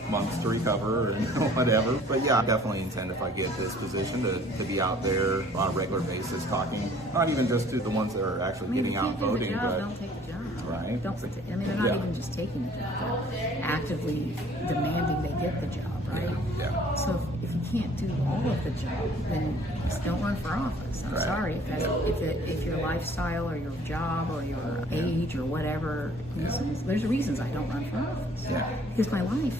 months to recover and whatever. But yeah, I definitely intend, if I get this position, to be out there on a regular basis talking, not even just to the ones that are actually I mean, getting if out you and can't do voting, the job, but don't take the job. Right. Don't put I mean, they're not Yeah. even just taking the job; they're actively demanding they get the job, right? Yeah. So if you can't do all of the job, then just don't run for office. I'm Right. sorry if your lifestyle or your job or your age or whatever reasons. There's reasons I don't run for office. Yeah. Because my life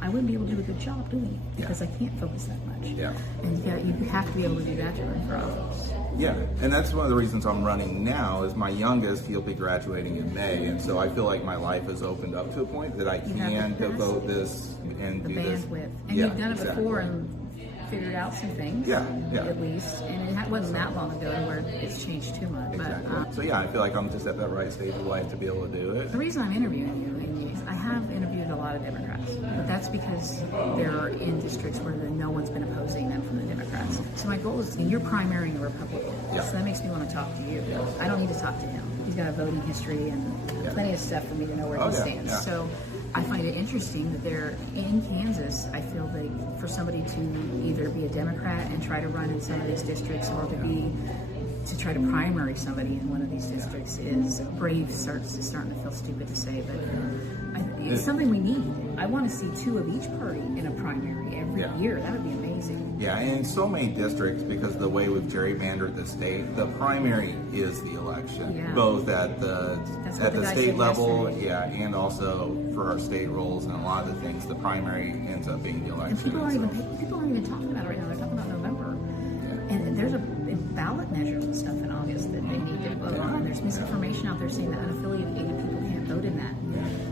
I wouldn't be able to do a good job doing it because I can't focus that much. Yeah. And you have to be able to do that to run for office. Yeah, and that's one of the reasons I'm running now. Is my youngest, he'll be graduating in May, and so I feel like my life has opened up to a point that I You have can the devote this and The do this. bandwidth. And Yeah, you've done it exactly. before and figured out some things. Yeah, yeah. At least. And it wasn't that long ago where it's changed too much. Exactly. But So yeah, I feel like I'm just at that right stage of life to be able to do it. the reason I'm interviewing you, is I have interviewed a lot of Democrats, but that's because they're in districts where no one's been opposing them from the Democrats. So my goal is, and you're primarying a Republican, Yeah. so that makes me want to talk to you. I don't need to talk to him. He's got a voting history and plenty of stuff for me to know where Oh, he yeah, stands. yeah. So I find it interesting that they're in Kansas. I feel like for somebody to either be a Democrat and try to run in some of these districts, or to try to primary somebody in one of these districts is brave. Starting to feel stupid to say, but it's something we need. I want to see 2 of each party in a primary every Yeah. year. That would be amazing. Yeah, and in so many districts, because of the way we've gerrymandered the state, the primary is the election, Yeah. both at That's what at the the guy state said level, yesterday. yeah, and also for our state roles and a lot of the things, the primary ends up being the And election. people aren't So, even talking about it right now. They're talking about November. yeah. And there's a ballot measures and stuff in August that they need to vote on. There's misinformation out there saying that unaffiliated people can't vote in that.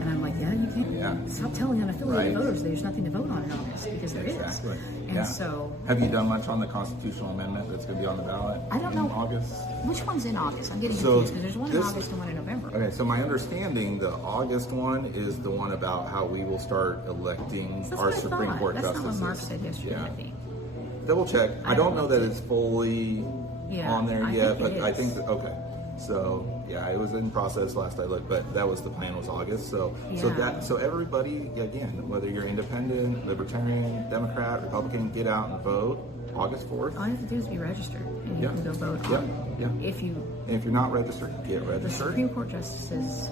And I'm like, yeah, you can't. Yeah. Stop telling unaffiliated Right. voters there's nothing to vote on in August, because there is. Exactly. And Yeah. so, Have you done much on the constitutional amendment that's going to be on the ballot I don't in know. August? Which one's in August? I'm getting So confused because there's one in this- August and one in November. Okay, so my understanding, the August one is the one about how we will start electing That's our what I Supreme thought. Court That's justices. not what Mark said yesterday, Yeah. I think. Double check. I don't know that it's fully Yeah, on there I yet, think it but I is. think that, okay. So Yeah, it was in process last I looked, but that was the plan, was August. So everybody, again, whether you're independent, libertarian, Democrat, Republican, get out and vote. August 4th. All you have to do is be registered, and you can go vote. Yeah. And if you're not registered, get The registered. Supreme Court justices,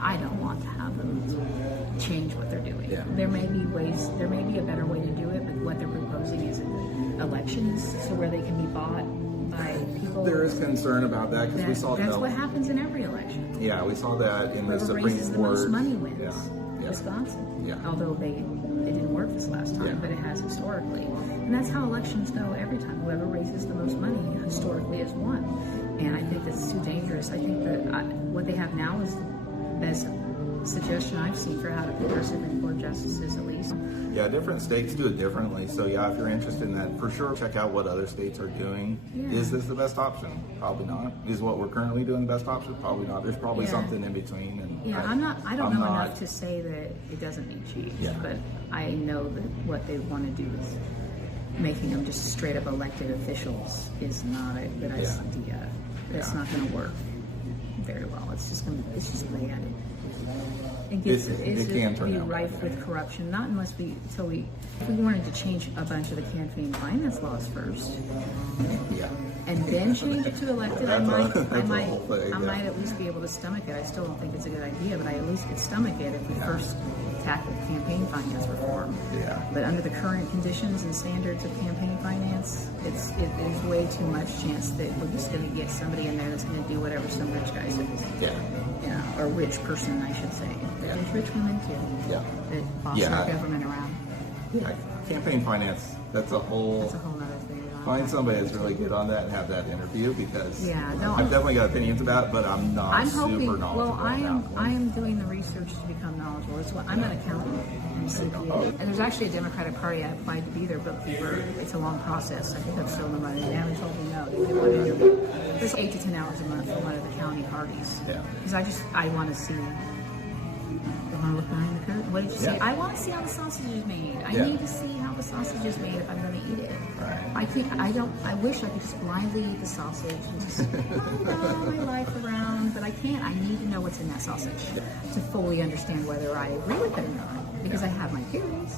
I don't want to have them change what they're doing. Yeah. There may be a better way to do it, but what they're proposing is elections, so where they can be bought by people. There is concern about that because we saw That's that. what happens in every election. Yeah, we saw that in the Whoever Supreme raises the Court. most money wins. Yeah. Wisconsin. Yeah. Although it didn't work this last time, Yeah. but it has historically. And that's how elections go every time. Whoever raises the most money historically has won. And I think that's too dangerous. I think that what they have now is the best suggestion I've seen for how to pick our Supreme Court justices, at least. Yeah, different states do it differently. So yeah, if you're interested in that, for sure, check out what other states are doing. Yeah. Is this the best option? Probably not. Is what we're currently doing the best option? Probably not. There's probably Yeah. something in between. And Yeah, I don't know enough to say that it doesn't need change, Yeah. but I know that what they want to do is making them just straight up elected officials is not a good Yeah. idea. That's Yeah. not going to work very well. It's just bad. It gets It it's can just turn be out rife bad, with yeah. corruption. Not unless if we wanted to change a bunch of the campaign finance laws first, Yeah. and then change it to elected, I That's might a whole thing, yeah. at least be able to stomach it. I still don't think it's a good idea, but I at least could stomach it if we first tackle campaign finance reform. Yeah. But under the current conditions and standards of campaign finance, there's way too much chance that we're just going to get somebody in there that's going to do whatever some rich guy says. Yeah. Yeah, or rich person, I should say. But Yeah. there's rich women too. Yeah. That boss Yeah. our government around. Yeah. Campaign finance, that's a whole... That's a whole other thing. Find somebody that's really good on that and have that interview because Yeah, no, I've definitely got opinions about it, but I'm not I'm super hoping. knowledgeable Well, on that one. I am doing the research to become knowledgeable. It's what I'm an accountant and CPA, and there's actually a Democratic Party I applied to be their bookkeeper. It's a long process. I think I'm still in the running. They haven't told me no. They want to interview. It's 8 to 10 hours a month for one of the county parties. Yeah. Because I want to see. I want to look behind the curtain. What did you say? Yeah. I want to see how the sausage is made. I Yeah. need to see how the sausage is made if I'm going to eat it. Right. I can't. I don't. I wish I could just blindly eat the sausage and just run my life around, but I can't. I need to know what's in that sausage to fully understand whether I agree with it or not. Because I have my theories,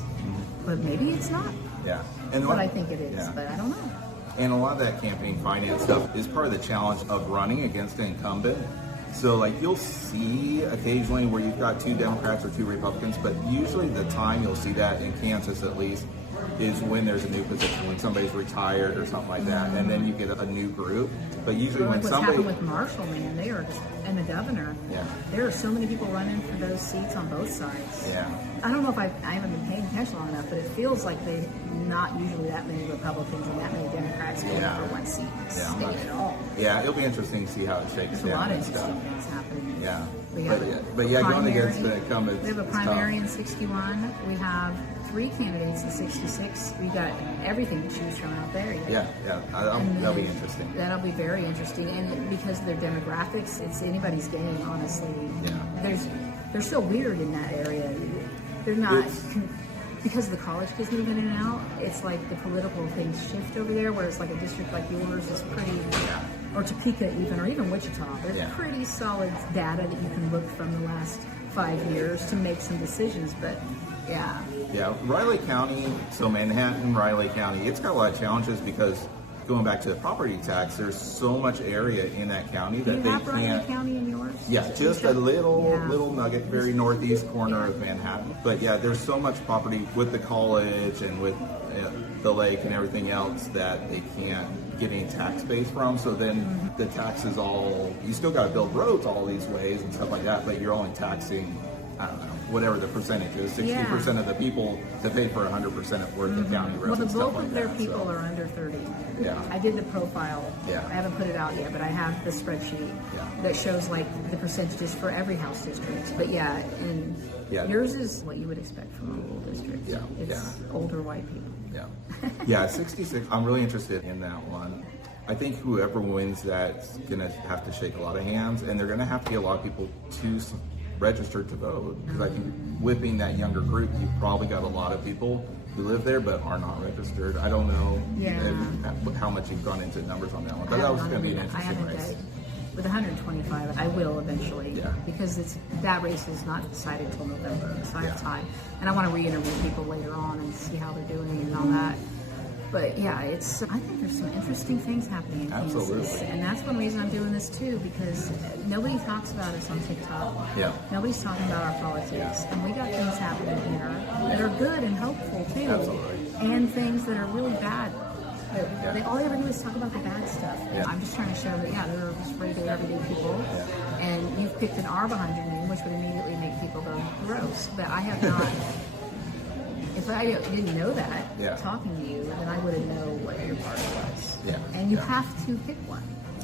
but maybe it's not. Yeah. But I think it is. Yeah. But I don't know. And a lot of that campaign finance stuff is part of the challenge of running against an incumbent. So like you'll see occasionally where you've got 2 Democrats or 2 Republicans, but usually the time you'll see that in Kansas at least is when there's a new position, when somebody's retired or something like that, and then you get a new group. But usually Like when what's somebody... happened with Marshall, man, they are just, and the governor. Yeah. There are so many people running for those seats on both sides. Yeah. I don't know if I haven't been paying attention long enough, but it feels like there's not usually that many Republicans and that many Democrats going Yeah. for one seat in the Yeah. state at all. Yeah, it'll be interesting to see how it shakes There's a lot down of and stuff. interesting things happening. Yeah. We have But yeah, going primary. against the incumbents. We have a it's primary tough. in 61. We have 3 candidates in 66. We got everything to choose from out there. Yeah, And that'll be then interesting. That'll be very interesting, and because of their demographics, it's anybody's game. Honestly, Yeah. they're so weird in that area. They're not It's- because of the college kids moving in and out. It's like the political things shift over there, whereas like a district like yours is pretty. Or Topeka or even Wichita, there's Yeah. pretty solid data that you can look from the last 5 years to make some decisions. But yeah, Yeah, Riley County, so Manhattan, Riley County, it's got a lot of challenges because going back to the property tax, there's so much area in that county do that you they have Riley can't. County in yours? Yeah, just a little nugget, very northeast corner Yeah. of Manhattan. But yeah, there's so much property with the college and with the lake and everything else that they can't get any tax base from. So then the taxes you still got to build roads all these ways and stuff like that, but you're only taxing, I don't know, whatever the percentage is, 60% of the people to pay for 100% of where the county roads Well, the and stuff bulk like of their that. people so. are under 30. Yeah. I did the profile. Yeah. I haven't put it out yet, but I have the spreadsheet Yeah. that shows like the percentages for every house district. But yeah, and Yeah. yours is what you would expect from a rural district. Yeah, It's yeah. older white people. Yeah. Yeah, 66. I'm really interested in that one. I think whoever wins that's going to have to shake a lot of hands, and they're going to have to get a lot of people to register to vote. Because I think whipping that younger group, you've probably got a lot of people who live there but are not registered. I don't know Yeah. how much you've gone into numbers on that one, but I that was haven't going to be an done it. I interesting haven't race. with 125, I will eventually, Yeah. because that race is not decided till November, so I have Yeah. time. And I want to re-interview people later on and see how they're doing and all that. But yeah, I think there's some interesting things happening in Kansas. Absolutely. And that's one reason I'm doing this too, because nobody talks about us on TikTok. Yeah. Nobody's talking about our politics. And we got things happening here that are good and hopeful too. Absolutely. And things that are really bad. Yeah. All they ever do is talk about the bad stuff. Yeah. I'm just trying to show that, there are just regular, everyday people. Yeah. And you've picked an R behind your name, which would immediately make people go gross. But I have not. If I didn't know that, Yeah. talking to you, then I wouldn't know what your party was. Yeah. And you have to pick one.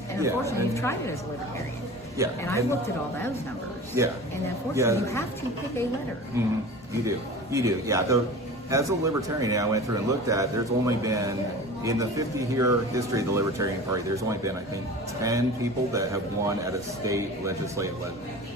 And Yeah. unfortunately, you've tried it as a libertarian. Yeah. And I've looked at all those numbers. Yeah. And unfortunately, Yeah. you have to pick a letter. You do. Yeah. As a libertarian, I went through and looked at, there's only been, in the 50-year history of the Libertarian Party, there's only been, I think, 10 people that have won at a state legislative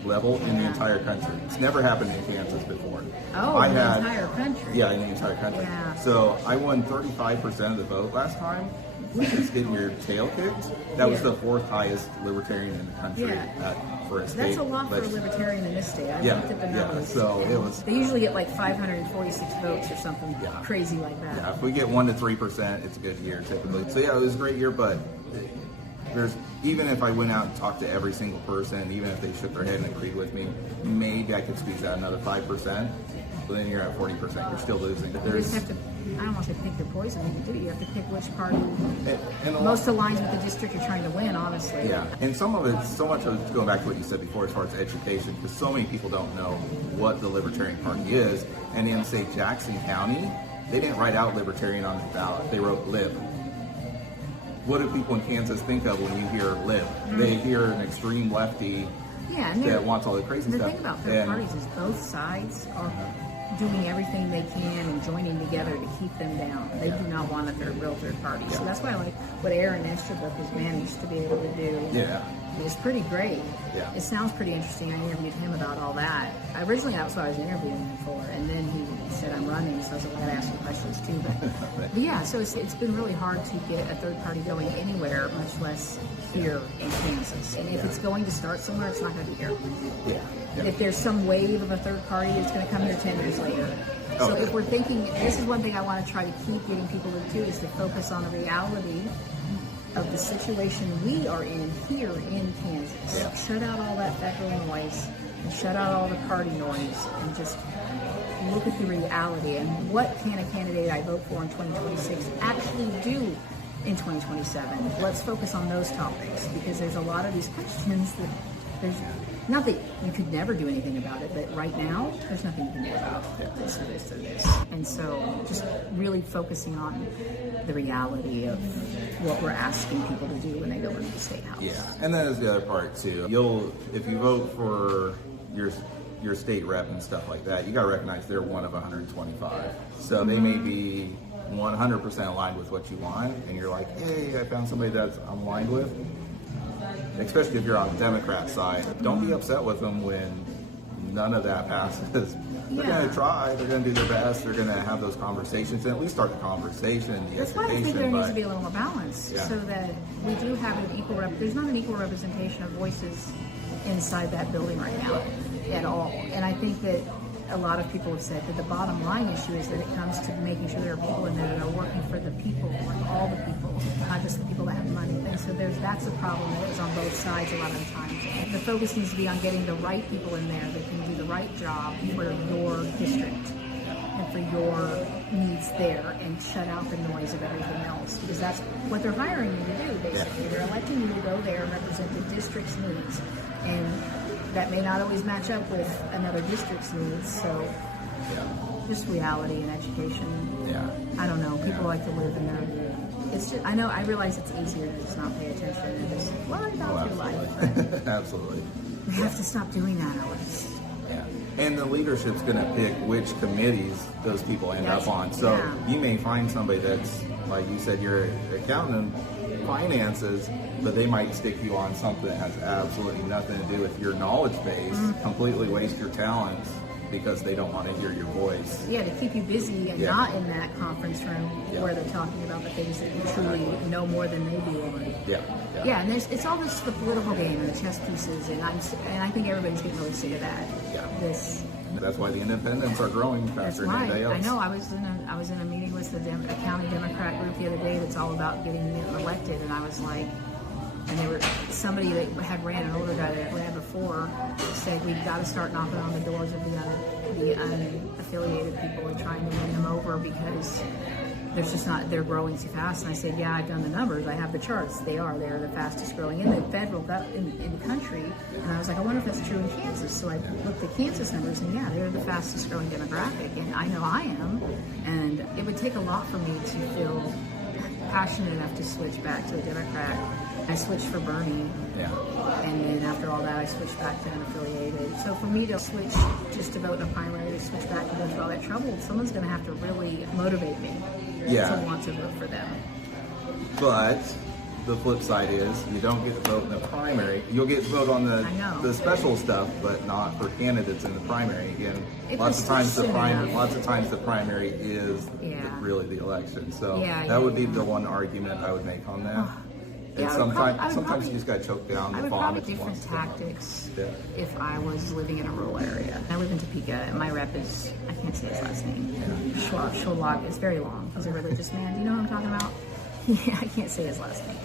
level in the entire country. It's never happened in Kansas before. Oh, in the entire country. Yeah, in the entire country. Yeah. So I won 35% of the vote last time, which is getting your tail kicked. That was Yeah. the 4th highest libertarian in the country Yeah. for a state. That's a lot for a legis- libertarian in this state. I Yeah, looked at the yeah, numbers. so it was- They usually get like 546 votes or something Yeah. crazy like that. Yeah, if we get 1 to 3%, it's a good year typically. So yeah, it was a great year, but even if I went out and talked to every single person, even if they shook their head and agreed with me, maybe I could squeeze out another 5%. But then you're at 40%. You're still losing. You just have to, I don't want to say pick your poison, you do. You have to pick which party and a lot- most aligns with the district you're trying to win, honestly. Yeah, and some of it, so much of it, going back to what you said before as far as education, because so many people don't know what the Libertarian Party is. And in, say, Jackson County, they didn't write out Libertarian on the ballot. They wrote Lib. What do people in Kansas think of when you hear Lib? They hear an extreme lefty Yeah, and that wants all the crazy the stuff. thing about third And- parties is both sides are doing everything they can and joining together to keep them down. They do not want a real third party. So that's why I like what Aaron Estabrook has managed to be able to do. Yeah. It's pretty great. Yeah. It sounds pretty interesting. I interviewed him about all that. Originally, that's what I was interviewing him for, and then he said, I'm running, so I was like, I gotta ask you questions too. But yeah, so it's been really hard to get a third party going anywhere, much less here in Kansas. And if it's going to start somewhere, it's not going to be here. Yeah. If there's some wave of a third party, it's going to come here 10 years later. So Okay. if we're thinking, this is one thing I want to try to keep getting people to do, is to focus on the reality of the situation we are in here in Kansas. Yeah. Shut out all that federal noise and shut out all the party noise and just look at the reality and what can a candidate I vote for in 2026 actually do in 2027. Let's focus on those topics, because there's a lot of these questions that there's not that you could never do anything about it, but right now there's nothing you can do about this or this or this. And so just really focusing on the reality of what we're asking people to do when they go into the state house. Yeah, and then there's the other part too. If you vote for your state rep and stuff like that, you gotta recognize they're one of 125. So they may be 100% aligned with what you want, and you're like, hey, I found somebody that's I'm aligned with. Especially if you're on the Democrat side, don't be upset with them when none of that passes. They're Yeah. going to try. They're going to do their best. They're going to have those conversations and at least start the conversation, the That's why I think education. there needs but- to be a little more balance, Yeah. so that we do have an equal there's not an equal representation of voices inside that building right now at all. And I think that a lot of people have said that the bottom line issue is that it comes to making sure there are people in there that are working for the people, like all the people, not just the people that have money. And so that's a problem that is on both sides a lot of the times. The focus needs to be on getting the right people in there that can do the right job for your district and for your needs there, and shut out the noise of everything else, because that's what they're hiring you to do, basically. They're electing you to go there and represent the district's needs, and that may not always match up with another district's needs. So just reality and education. Yeah. I don't know, people like to live in their, it's just, I realize it's easier to just not pay attention and just worry about your life, but Absolutely. we have to stop doing that, Alex. Yeah. And the leadership's going to pick which committees those people end up on. So Yeah. you may find somebody that's, like you said, you're an accountant in finances, but they might stick you on something that has absolutely nothing to do with your knowledge base, completely waste your talents because they don't want to hear your voice. Yeah, to keep you busy and Yeah. not in that conference room Yeah. where they're talking about the things that you truly know more than they do on. Yeah. Yeah, and it's all this the political game and the chess pieces, and I think everybody's getting really sick of that. Yeah. That's why the independents are growing faster than right. anybody else. I know. I was in a meeting with a county Democrat group the other day that's all about getting elected, and I was like, and they were somebody that had ran, an older guy that ran before, said we've got to start knocking on the doors of the unaffiliated people and trying to win them over because there's just not, they're growing too fast. And I said, yeah, I've done the numbers. I have the charts. They're the fastest growing in the federal in the country. And I was like, I wonder if that's true in Kansas. So I looked at Kansas numbers, and yeah, they're the fastest growing demographic. And I know I am. And it would take a lot for me to feel passionate enough to switch back to a Democrat. I switched for Bernie. Yeah. And then after all that, I switched back to unaffiliated. So for me to switch just to vote in a primary, to switch back and go through all that trouble, someone's going to have to really motivate me to want to vote for them. But the flip side is you don't get to vote in the primary. You'll get to vote on the special stuff, but not for candidates in the primary. Again, lots of times the primary is really the election. So that would be the one argument I would make on that. And sometimes you just got to choke down the I would vomit. probably different tactics if I was living in a rural area. I live in Topeka, and my rep is, I can't say his last name. Schwab. It's very long. He's a religious man. Do you know what I'm talking about? Yeah, I can't say his last name.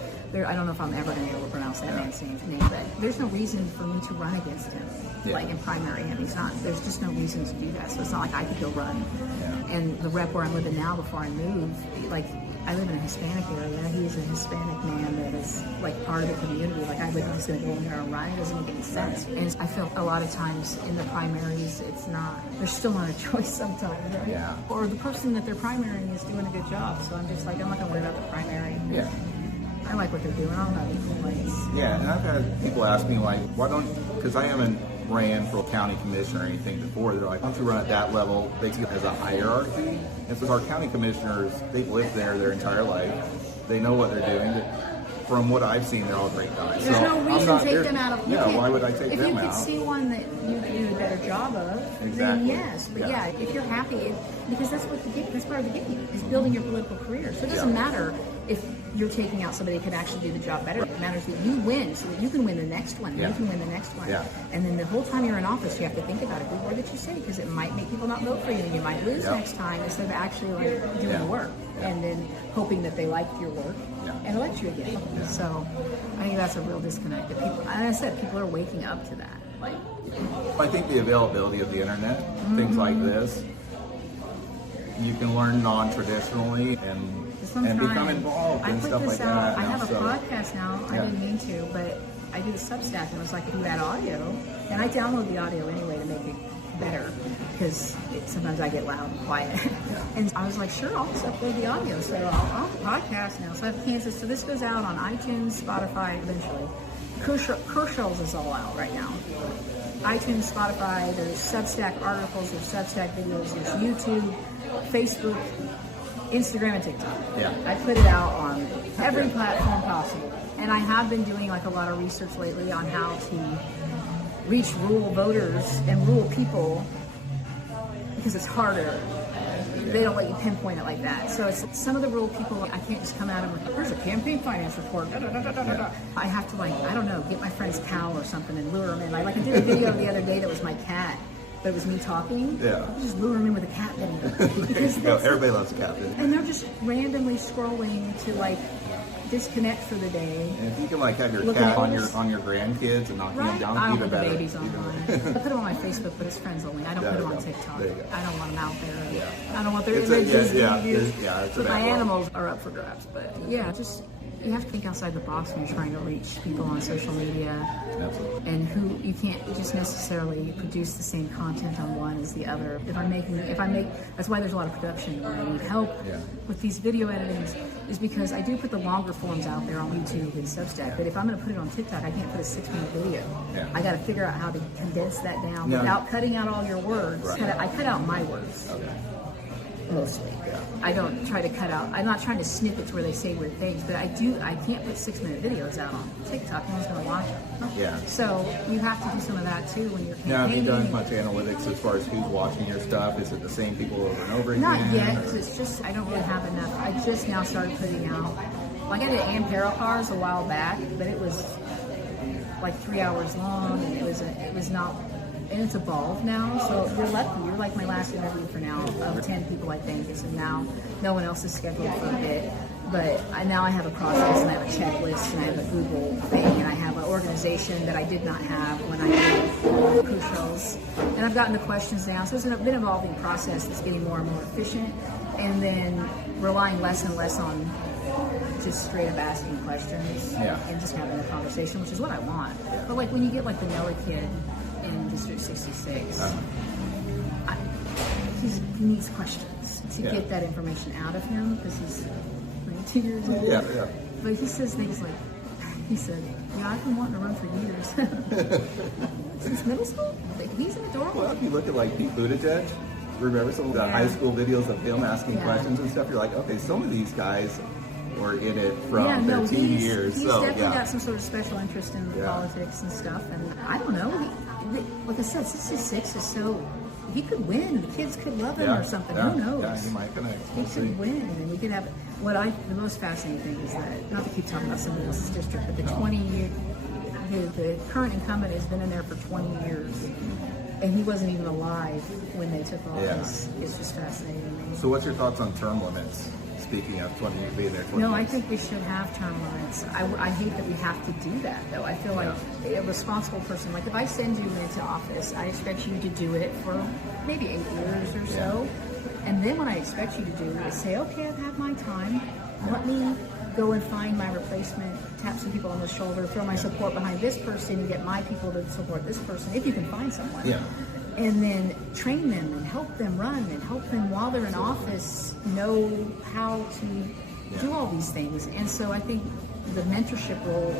I don't know if I'm ever going to be able to pronounce that man's name, but there's no reason for me to run against him, like in primary. And there's just no reason to do that. So it's not like I could go run. Yeah. And the rep where I'm living now, before I move, like, I live in a Hispanic area. He's a Hispanic man that is like part of the community. Like, I wouldn't just go in there and run. It doesn't make any sense. And I feel a lot of times in the primaries, there's still not a choice sometimes, right? Yeah. Or the person that they're primarying is doing a good job. So I'm just like, I'm not gonna worry about the primary. Yeah. I like what they're doing. I don't have any complaints. Yeah, and I've had people ask me, like, because I haven't ran for a county commissioner or anything before. They're like, why don't you run at that level, basically as a hierarchy? And so our county commissioners, they've lived there their entire life. They know what they're doing. From what I've seen, they're all great guys. There's no reason to take them out of. Yeah, why would I take them out? If you could see one that you could do a better job of, then yes. But yeah, if you're happy, because that's what that's part of the game is building your political career. So it doesn't matter if you're taking out somebody who could actually do the job better. It matters that you win, so that you can win the next one. You can win the next one. Yeah. And then the whole time you're in office, you have to think about every word that you say, because it might make people not vote for you, and you might lose next time instead of actually like doing the work and then hoping that they like your work and elect you again. Yeah. So I think that's a real disconnect. That people, and I said, people are waking up to that. Like, I think the availability of the internet, things like this, you can learn non-traditionally and become involved and stuff like that. I have a podcast now. I didn't mean to, but I do the Substack, and it was like, if you add audio, and I download the audio anyway to make it better, because sometimes I get loud and quiet. And I was like, sure, I'll just upload the audio. So I'll podcast now. So I have Kansas. So this goes out on iTunes, Spotify, eventually. Kershaw's is all out right now. iTunes, Spotify, there's Substack articles, there's Substack videos, there's YouTube, Facebook, Instagram, and TikTok. Yeah. I put it out on every platform possible. And I have been doing like a lot of research lately on how to reach rural voters and rural people, because it's harder. They don't let you pinpoint it like that. So it's some of the rural people, I can't just come at them with, here's a campaign finance report. I have to, like, I don't know, get my friend's cow or something and lure them in. I did a video the other day that was my cat, but it was me talking. Yeah. I just lure them in with a cat video. Because everybody loves a cat video. And they're just randomly scrolling to like disconnect for the day. And if you can like have your cat on your grandkids and knock them down, I don't even put the better. babies online. I put them on my Facebook, but it's friends only. I don't put them on TikTok. I don't want them out there. Yeah. I don't want their images. But my animals are up for grabs. But yeah, just you have to think outside the box when you're trying to reach people on social media. Absolutely. And who you can't just necessarily produce the same content on one as the other. If I make, that's why there's a lot of production where I need help with these video editings, is because I do put the longer forms out there on YouTube and Substack, but if I'm going to put it on TikTok, I can't put a 6-minute video. I got to figure out how to condense that down without cutting out all your words. I cut out my words. Mostly. I don't try to cut out, I'm not trying to snippets where they say weird things, but I can't put 6-minute videos out on TikTok. No one's going to watch them. Yeah. So you have to do some of that too when you're campaigning. Now, have you done much analytics as far as who's watching your stuff? Is it the same people over and over again? Not yet, because it's just, I don't really have enough. I just now started putting out Like I did Amparo cars a while back, but it was like 3 hours long, and it was not. And it's evolved now, so you're lucky. You're like my last interview for now of 10 people, I think. And so now no one else is scheduled for a bit. But now I have a process, and I have a checklist, and I have a Google thing, and I have an organization that I did not have when I did cruise shows. And I've gotten the questions now, so it's been an evolving process that's getting more and more efficient, and then relying less and less on just straight up asking questions and just having a conversation, which is what I want. But like when you get like the Noah kid in District 66, he needs questions to get that information out of him because he's 22 years old. Yeah. But he says things like, he said, I've been wanting to run for years. Since middle school? Like, he's an adorable. Well, if you look at like Pete Buttigieg, remember some of the high school videos of him asking questions and stuff, you're like, okay, some of these guys were in it from their teen years. He's So, definitely got some sort of special interest in politics and stuff. And I don't know. Like I said, 66 is so. He could win. The kids could love him or something. Who knows? Yeah, he might connect. He could win, and we could have. The most fascinating thing is that, not to keep talking about somebody else's district, but the current incumbent has been in there for 20 years, and he wasn't even alive when they took office. It's just fascinating to me. So what's your thoughts on term limits? Speaking of 20 years, being there 20 No, years. I think we should have term limits. I hate that we have to do that, though. I feel like a responsible person, like if I send you into office, I expect you to do it for maybe 8 years or so. And then what I expect you to do is say, okay, I've had my time. Let me go and find my replacement, tap some people on the shoulder, throw my support behind this person, and get my people to support this person, if you can find someone. Yeah. And then train them and help them run and help them while they're in office know how to do all these things. And so I think the mentorship role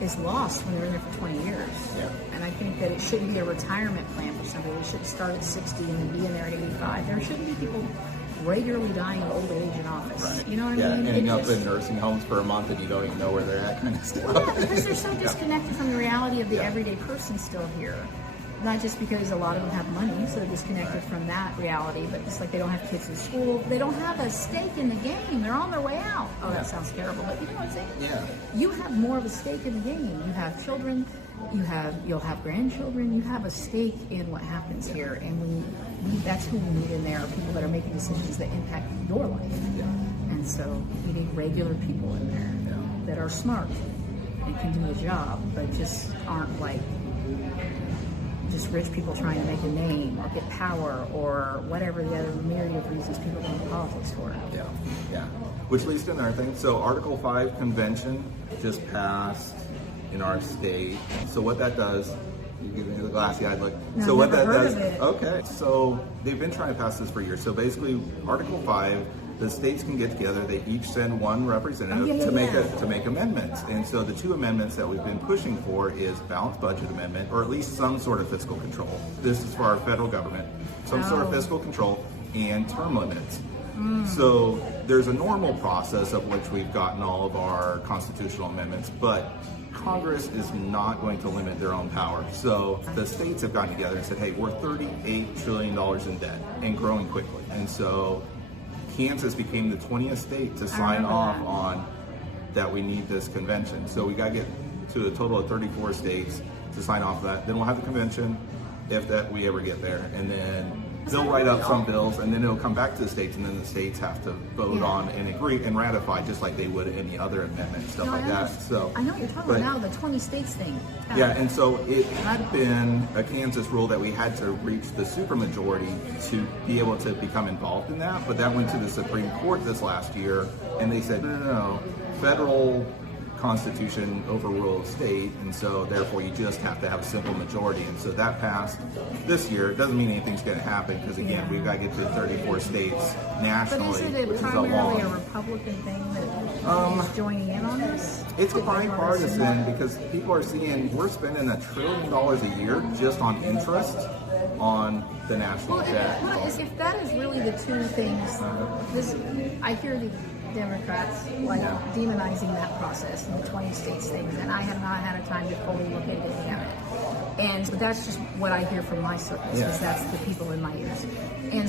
is lost when they're in there for 20 years. Yeah. And I think that it shouldn't be a retirement plan for somebody. It should start at 60 and then be in there at 85. There shouldn't be people regularly dying of old age in office. Right. You know what I mean? Ending It up just- in nursing homes for a month and you don't even know where they're at, kind of stuff. Well, yeah, because they're so disconnected from the reality of the everyday person still here. Not just because a lot of them have money, so they're disconnected from that reality, but just like they don't have kids in school, they don't have a stake in the game. They're on their way out. Oh, that sounds terrible, but you know what I'm saying? Yeah. You have more of a stake in the game. You have children, you'll have grandchildren. You have a stake in what happens here, and that's who we need in there. People that are making decisions that impact your life. And so we need regular people in there that are smart and can do the job, but just aren't like just rich people trying to make a name or get power or whatever the other myriad of reasons people go into politics for. Yeah. Which leads to another thing. So Article 5 convention just passed in our state. So what that does, you give me the glassy-eyed look. No, So what never that heard does, of it. okay. So they've been trying to pass this for years. So basically, Article 5, the states can get together. They each send one representative to make amendments. And so the two amendments that we've been pushing for is balanced budget amendment, or at least some sort of fiscal control. This is for our federal government. Some sort of fiscal control and term limits. So there's a normal process of which we've gotten all of our constitutional amendments, but Congress is not going to limit their own power. So the states have gotten together and said, hey, we're $38 trillion in debt and growing quickly. And so Kansas became the 20th state to sign off on that we need this convention. So we got to get to a total of 34 states to sign off of that. Then we'll have the convention if that we ever get there. And then they'll write up some bills, and then it'll come back to the states, and then the states have to vote on and agree and ratify, just like they would any other amendment, stuff like that. So I know what you're talking about now, the 20 states thing. yeah, and so it had been a Kansas rule that we had to reach the supermajority to be able to become involved in that, but that went to the Supreme Court this last year, and they said, no, federal Constitution overruled state, and so therefore you just have to have a simple majority. And so that passed this year. It doesn't mean anything's going to happen because again, we've got to get to 34 states nationally. But is it primarily a Republican thing that is joining in on this? It's bipartisan because people are seeing we're spending $1 trillion a year just on interest on the national debt. If that is really the two things, I hear the Democrats like demonizing that process and the 20 states things, and I have not had a time to fully look into any of it. But that's just what I hear from my circles, because that's the people in my ears.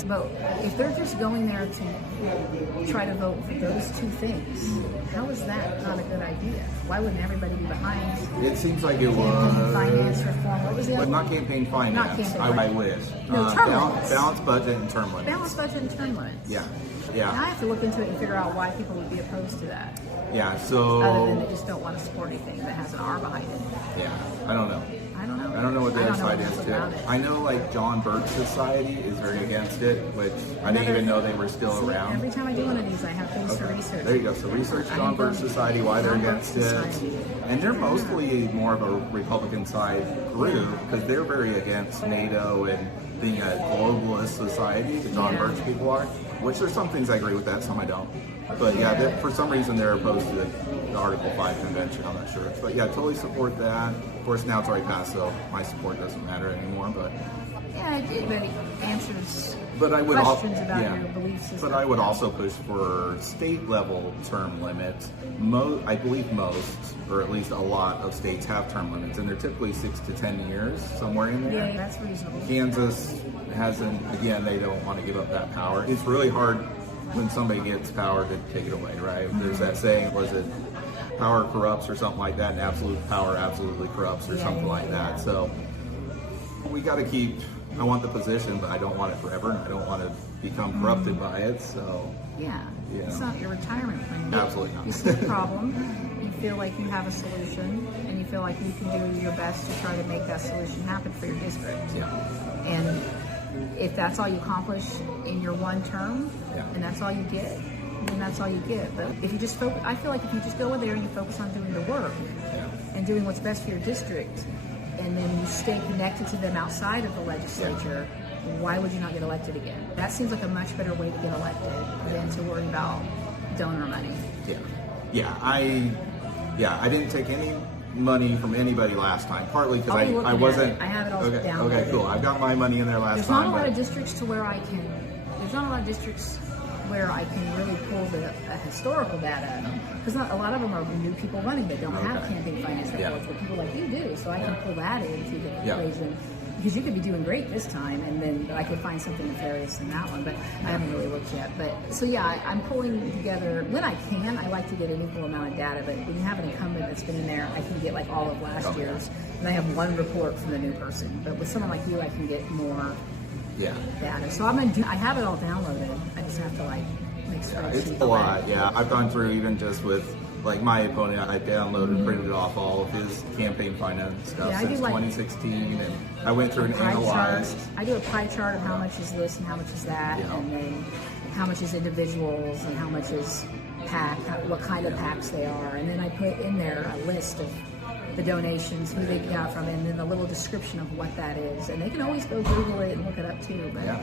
But if they're just going there to try to vote for those two things, how is that not a good idea? Why wouldn't everybody be behind? It seems like it Campaign was finance reform. What was the other but one? not campaign finance. Not campaign I finance. wish. No, term limits. Balanced budget and term limits. Balanced budget and term limits. Yeah. And I Yeah. have to look into it and figure out why people would be opposed to that, Yeah. other than So they just don't want to support anything that has an R behind it. yeah, I don't know. I don't know. I don't know what the I other don't know side enough is too. about it. I know like John Birch Society is very against it, which I didn't even know they were still See, around. Every time I do one of these, I have things to research. There you go. So research John Birch Society, why they're John Birch against it. Society. And they're mostly more of a Republican side group because they're very against NATO and being a globalist society, the John Yeah. Birch people are, which there's some things I agree with that, some I don't. But yeah, for some reason they're opposed to the Article 5 convention, I'm not sure. But yeah, totally support that. Of course, now it's already passed, so my support doesn't matter anymore. But Yeah, it answers I would questions about your belief system. But I would also push for state level term limits. I believe most, or at least a lot of states have term limits, and they're typically 6 to 10 years, somewhere in there. Yeah, that's reasonable. Kansas hasn't, again, they don't want to give up that power. It's really hard when somebody gets power to take it away, right? There's that saying, was it power corrupts or something like that, and absolute power absolutely corrupts or something like that. So we got to keep, I want the position, but I don't want it forever, and I don't want to become corrupted by it, so. Yeah. Yeah. It's not your retirement plan. Absolutely not. You see a problem, you feel like you have a solution, and you feel like you can do your best to try to make that solution happen for your district. Yeah. And if that's all you accomplish in your one term, Yeah. and that's all you get, then that's all you get. But if you just focus, I feel like if you just go in there and you focus on doing the work and doing what's best for your district, and then you stay connected to them outside of the legislature, why would you not get elected again? That seems like a much better way to get elected than to worry about donor money. I didn't take any money from anybody last time, partly because I'll be looking I at wasn't. it. I have it all okay, downloaded. Okay, cool. I've got my money in there last There's time. not a lot but- of districts to where I can. There's not a lot of districts where I can really pull the historical data, because a lot of them are new people running that don't have Okay. campaign finance Yeah. reports, but people like you do. So I can pull that into the Yeah. equation, because you could be doing great this time, and then I could find something nefarious in that one. But I haven't really looked yet. But so yeah, I'm pulling together when I can. I like to get an equal amount of data, but when you have an incumbent that's been in there, I can get like all of last Okay. year's, and I have one report from the new person. But with someone like you, I can get more Yeah. data. So I'm gonna do. I have it all downloaded. I just have to like make spreadsheets. It's a lot. Yeah, I've gone through even just with like my opponent. I downloaded, printed off all of his campaign finance stuff Yeah, I do since like 2016, and I went through and pie chart. analyzed. I do a pie chart of how much is this and how much is that, Yeah. and then how much is individuals and how much is PAC, what kind of PACs they are, and then I put in there a list of the donations, who they got from, and then a little description of what that is. And they can always go Google it and look it up too. But Yeah.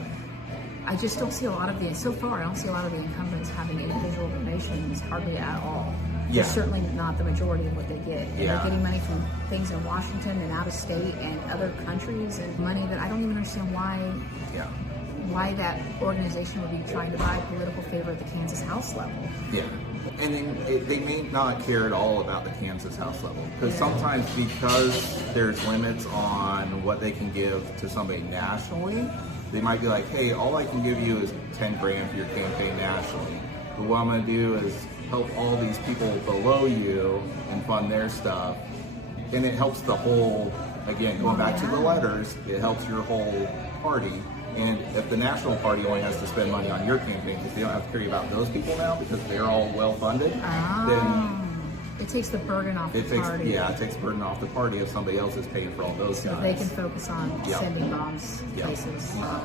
I just don't see a lot of so far, I don't see a lot of the incumbents having individual donations, hardly at all. Yeah. They're certainly not the majority of what they get. And Yeah. they're getting money from things in Washington and out of state and other countries, and money that I don't even understand Yeah. why that organization would be trying to buy political favor at the Kansas House level. Yeah. And then they may not care at all about the Kansas House level, because sometimes because there's limits on what they can give to somebody nationally, they might be like, hey, all I can give you is 10 grand for your campaign nationally. But what I'm going to do is help all these people below you and fund their stuff. And it helps the whole, again, going back to the letters, it helps your whole party. And if the national party only has to spend money on your campaign because they don't have to care about those people now because they're all well funded, then It takes the burden off it the takes party. it takes burden off the party if somebody else is paying for all those So guys. they can focus on Yeah. sending bombs Yeah. places. Yeah.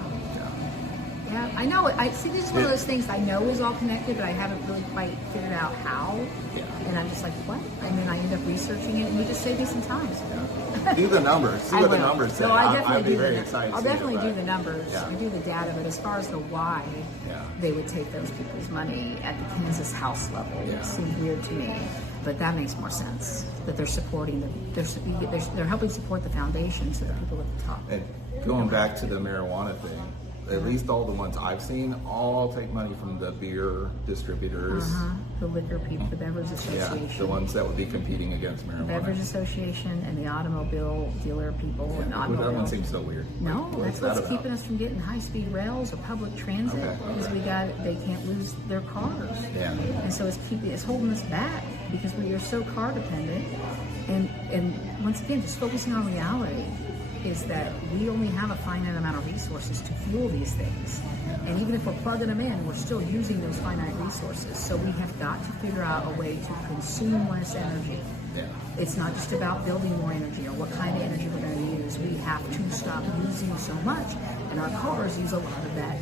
Yeah, I know. I see. This is one of those things I know is all connected, but I haven't really quite figured out how. Yeah. And I'm just like, what? And then I end up researching it, and you just saved me some time. Do the numbers. See I what the will. numbers say. No, I I'd definitely be do very the. excited. I'll to see definitely it, do but- the numbers. Yeah. I do the data, but as far as the why Yeah. they would take those people's money at the Kansas House level, Yeah. it seemed weird to me. But that makes more sense. That they're supporting they're helping support the foundation, so the people at the top. And going back to the marijuana thing, At least all the ones I've seen all take money from the beer distributors. The liquor people, the Beverage Yeah, Association. the ones that would be competing against marijuana. Beverage Association and the automobile dealer people. And That automobile. one seems so weird. No, What's that's what's that about? keeping us from getting high-speed rails or public transit Okay. because they can't lose their cars. Yeah. And so it's holding us back because we are so car dependent. And once again, just focusing on reality is that we only have a finite amount of resources to fuel these things. And even if we're plugging them in, we're still using those finite resources. So we have got to figure out a way to consume less energy. Yeah. It's not just about building more energy or what kind of energy we're going to use. We have to stop using so much. And our cars use a lot of that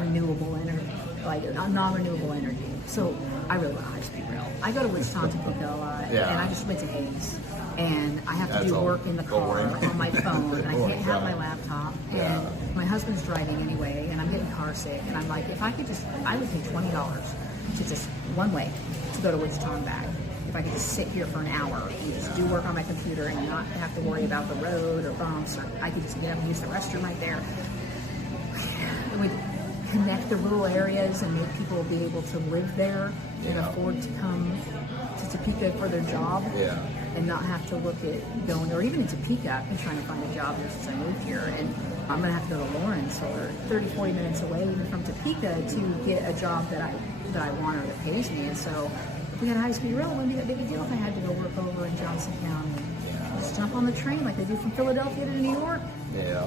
renewable energy, like non-renewable energy. So I really want high-speed rail. I go to Wichita, Topeka a lot, Yeah. and I just went to Hayes. And I have to That's do all work in the car boring. on my phone, and I Oh my can't have God. my laptop. Yeah. And my husband's driving anyway, and I'm getting car sick. And I'm like, if I could just, I would pay $20 to just one way to go to Wichita and back. If I could just sit here for an hour and just do work on my computer and not have to worry about the road or bumps, or I could just get up and use the restroom right there. It would connect the rural areas and make people be able to live there and Yeah. afford to come to Topeka for their job. Yeah. And not have to look at going, or even in Topeka, I've been trying to find a job here since I moved here, and I'm going to have to go to Lawrence or 30, 40 minutes away even from Topeka to get a job that I want or that pays me. And so if we had a high-speed rail, it wouldn't be that big a deal if I had to go work over in Johnson County. Just jump on the train like they do from Philadelphia to New York. Yeah.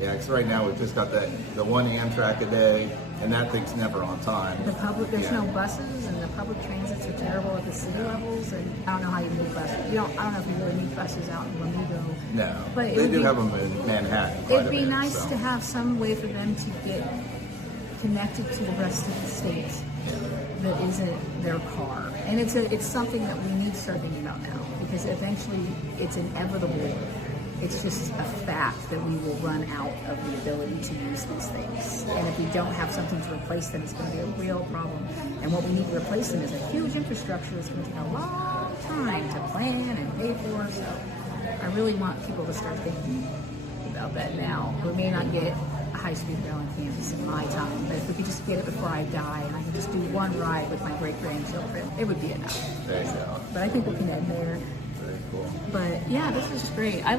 Yeah, because right now we've just got the one Amtrak a day, and that thing's never on time. There's Yeah. no buses, and the public transits are terrible at the city levels, and I don't know how you move buses. I don't know if you really need buses out in Wamego. No, But it they would do be- have them in Manhattan. quite It'd a be bit, nice so. to have some way for them to get connected to the rest of the state that isn't their car. And it's something that we need to start thinking about now, because eventually it's inevitable. It's just a fact that we will run out of the ability to use these things. And if we don't have something to replace them, it's going to be a real problem. And what we need to replace them is a huge infrastructure that's going to take a long time to plan and pay for. So I really want people to start thinking about that now. We may not get a high-speed rail in Kansas in my time, but if we could just get it before I die and I could just do one ride with my great-grandchildren, it would be enough. There you go. But I think we can end there. Very cool. But yeah, this was great.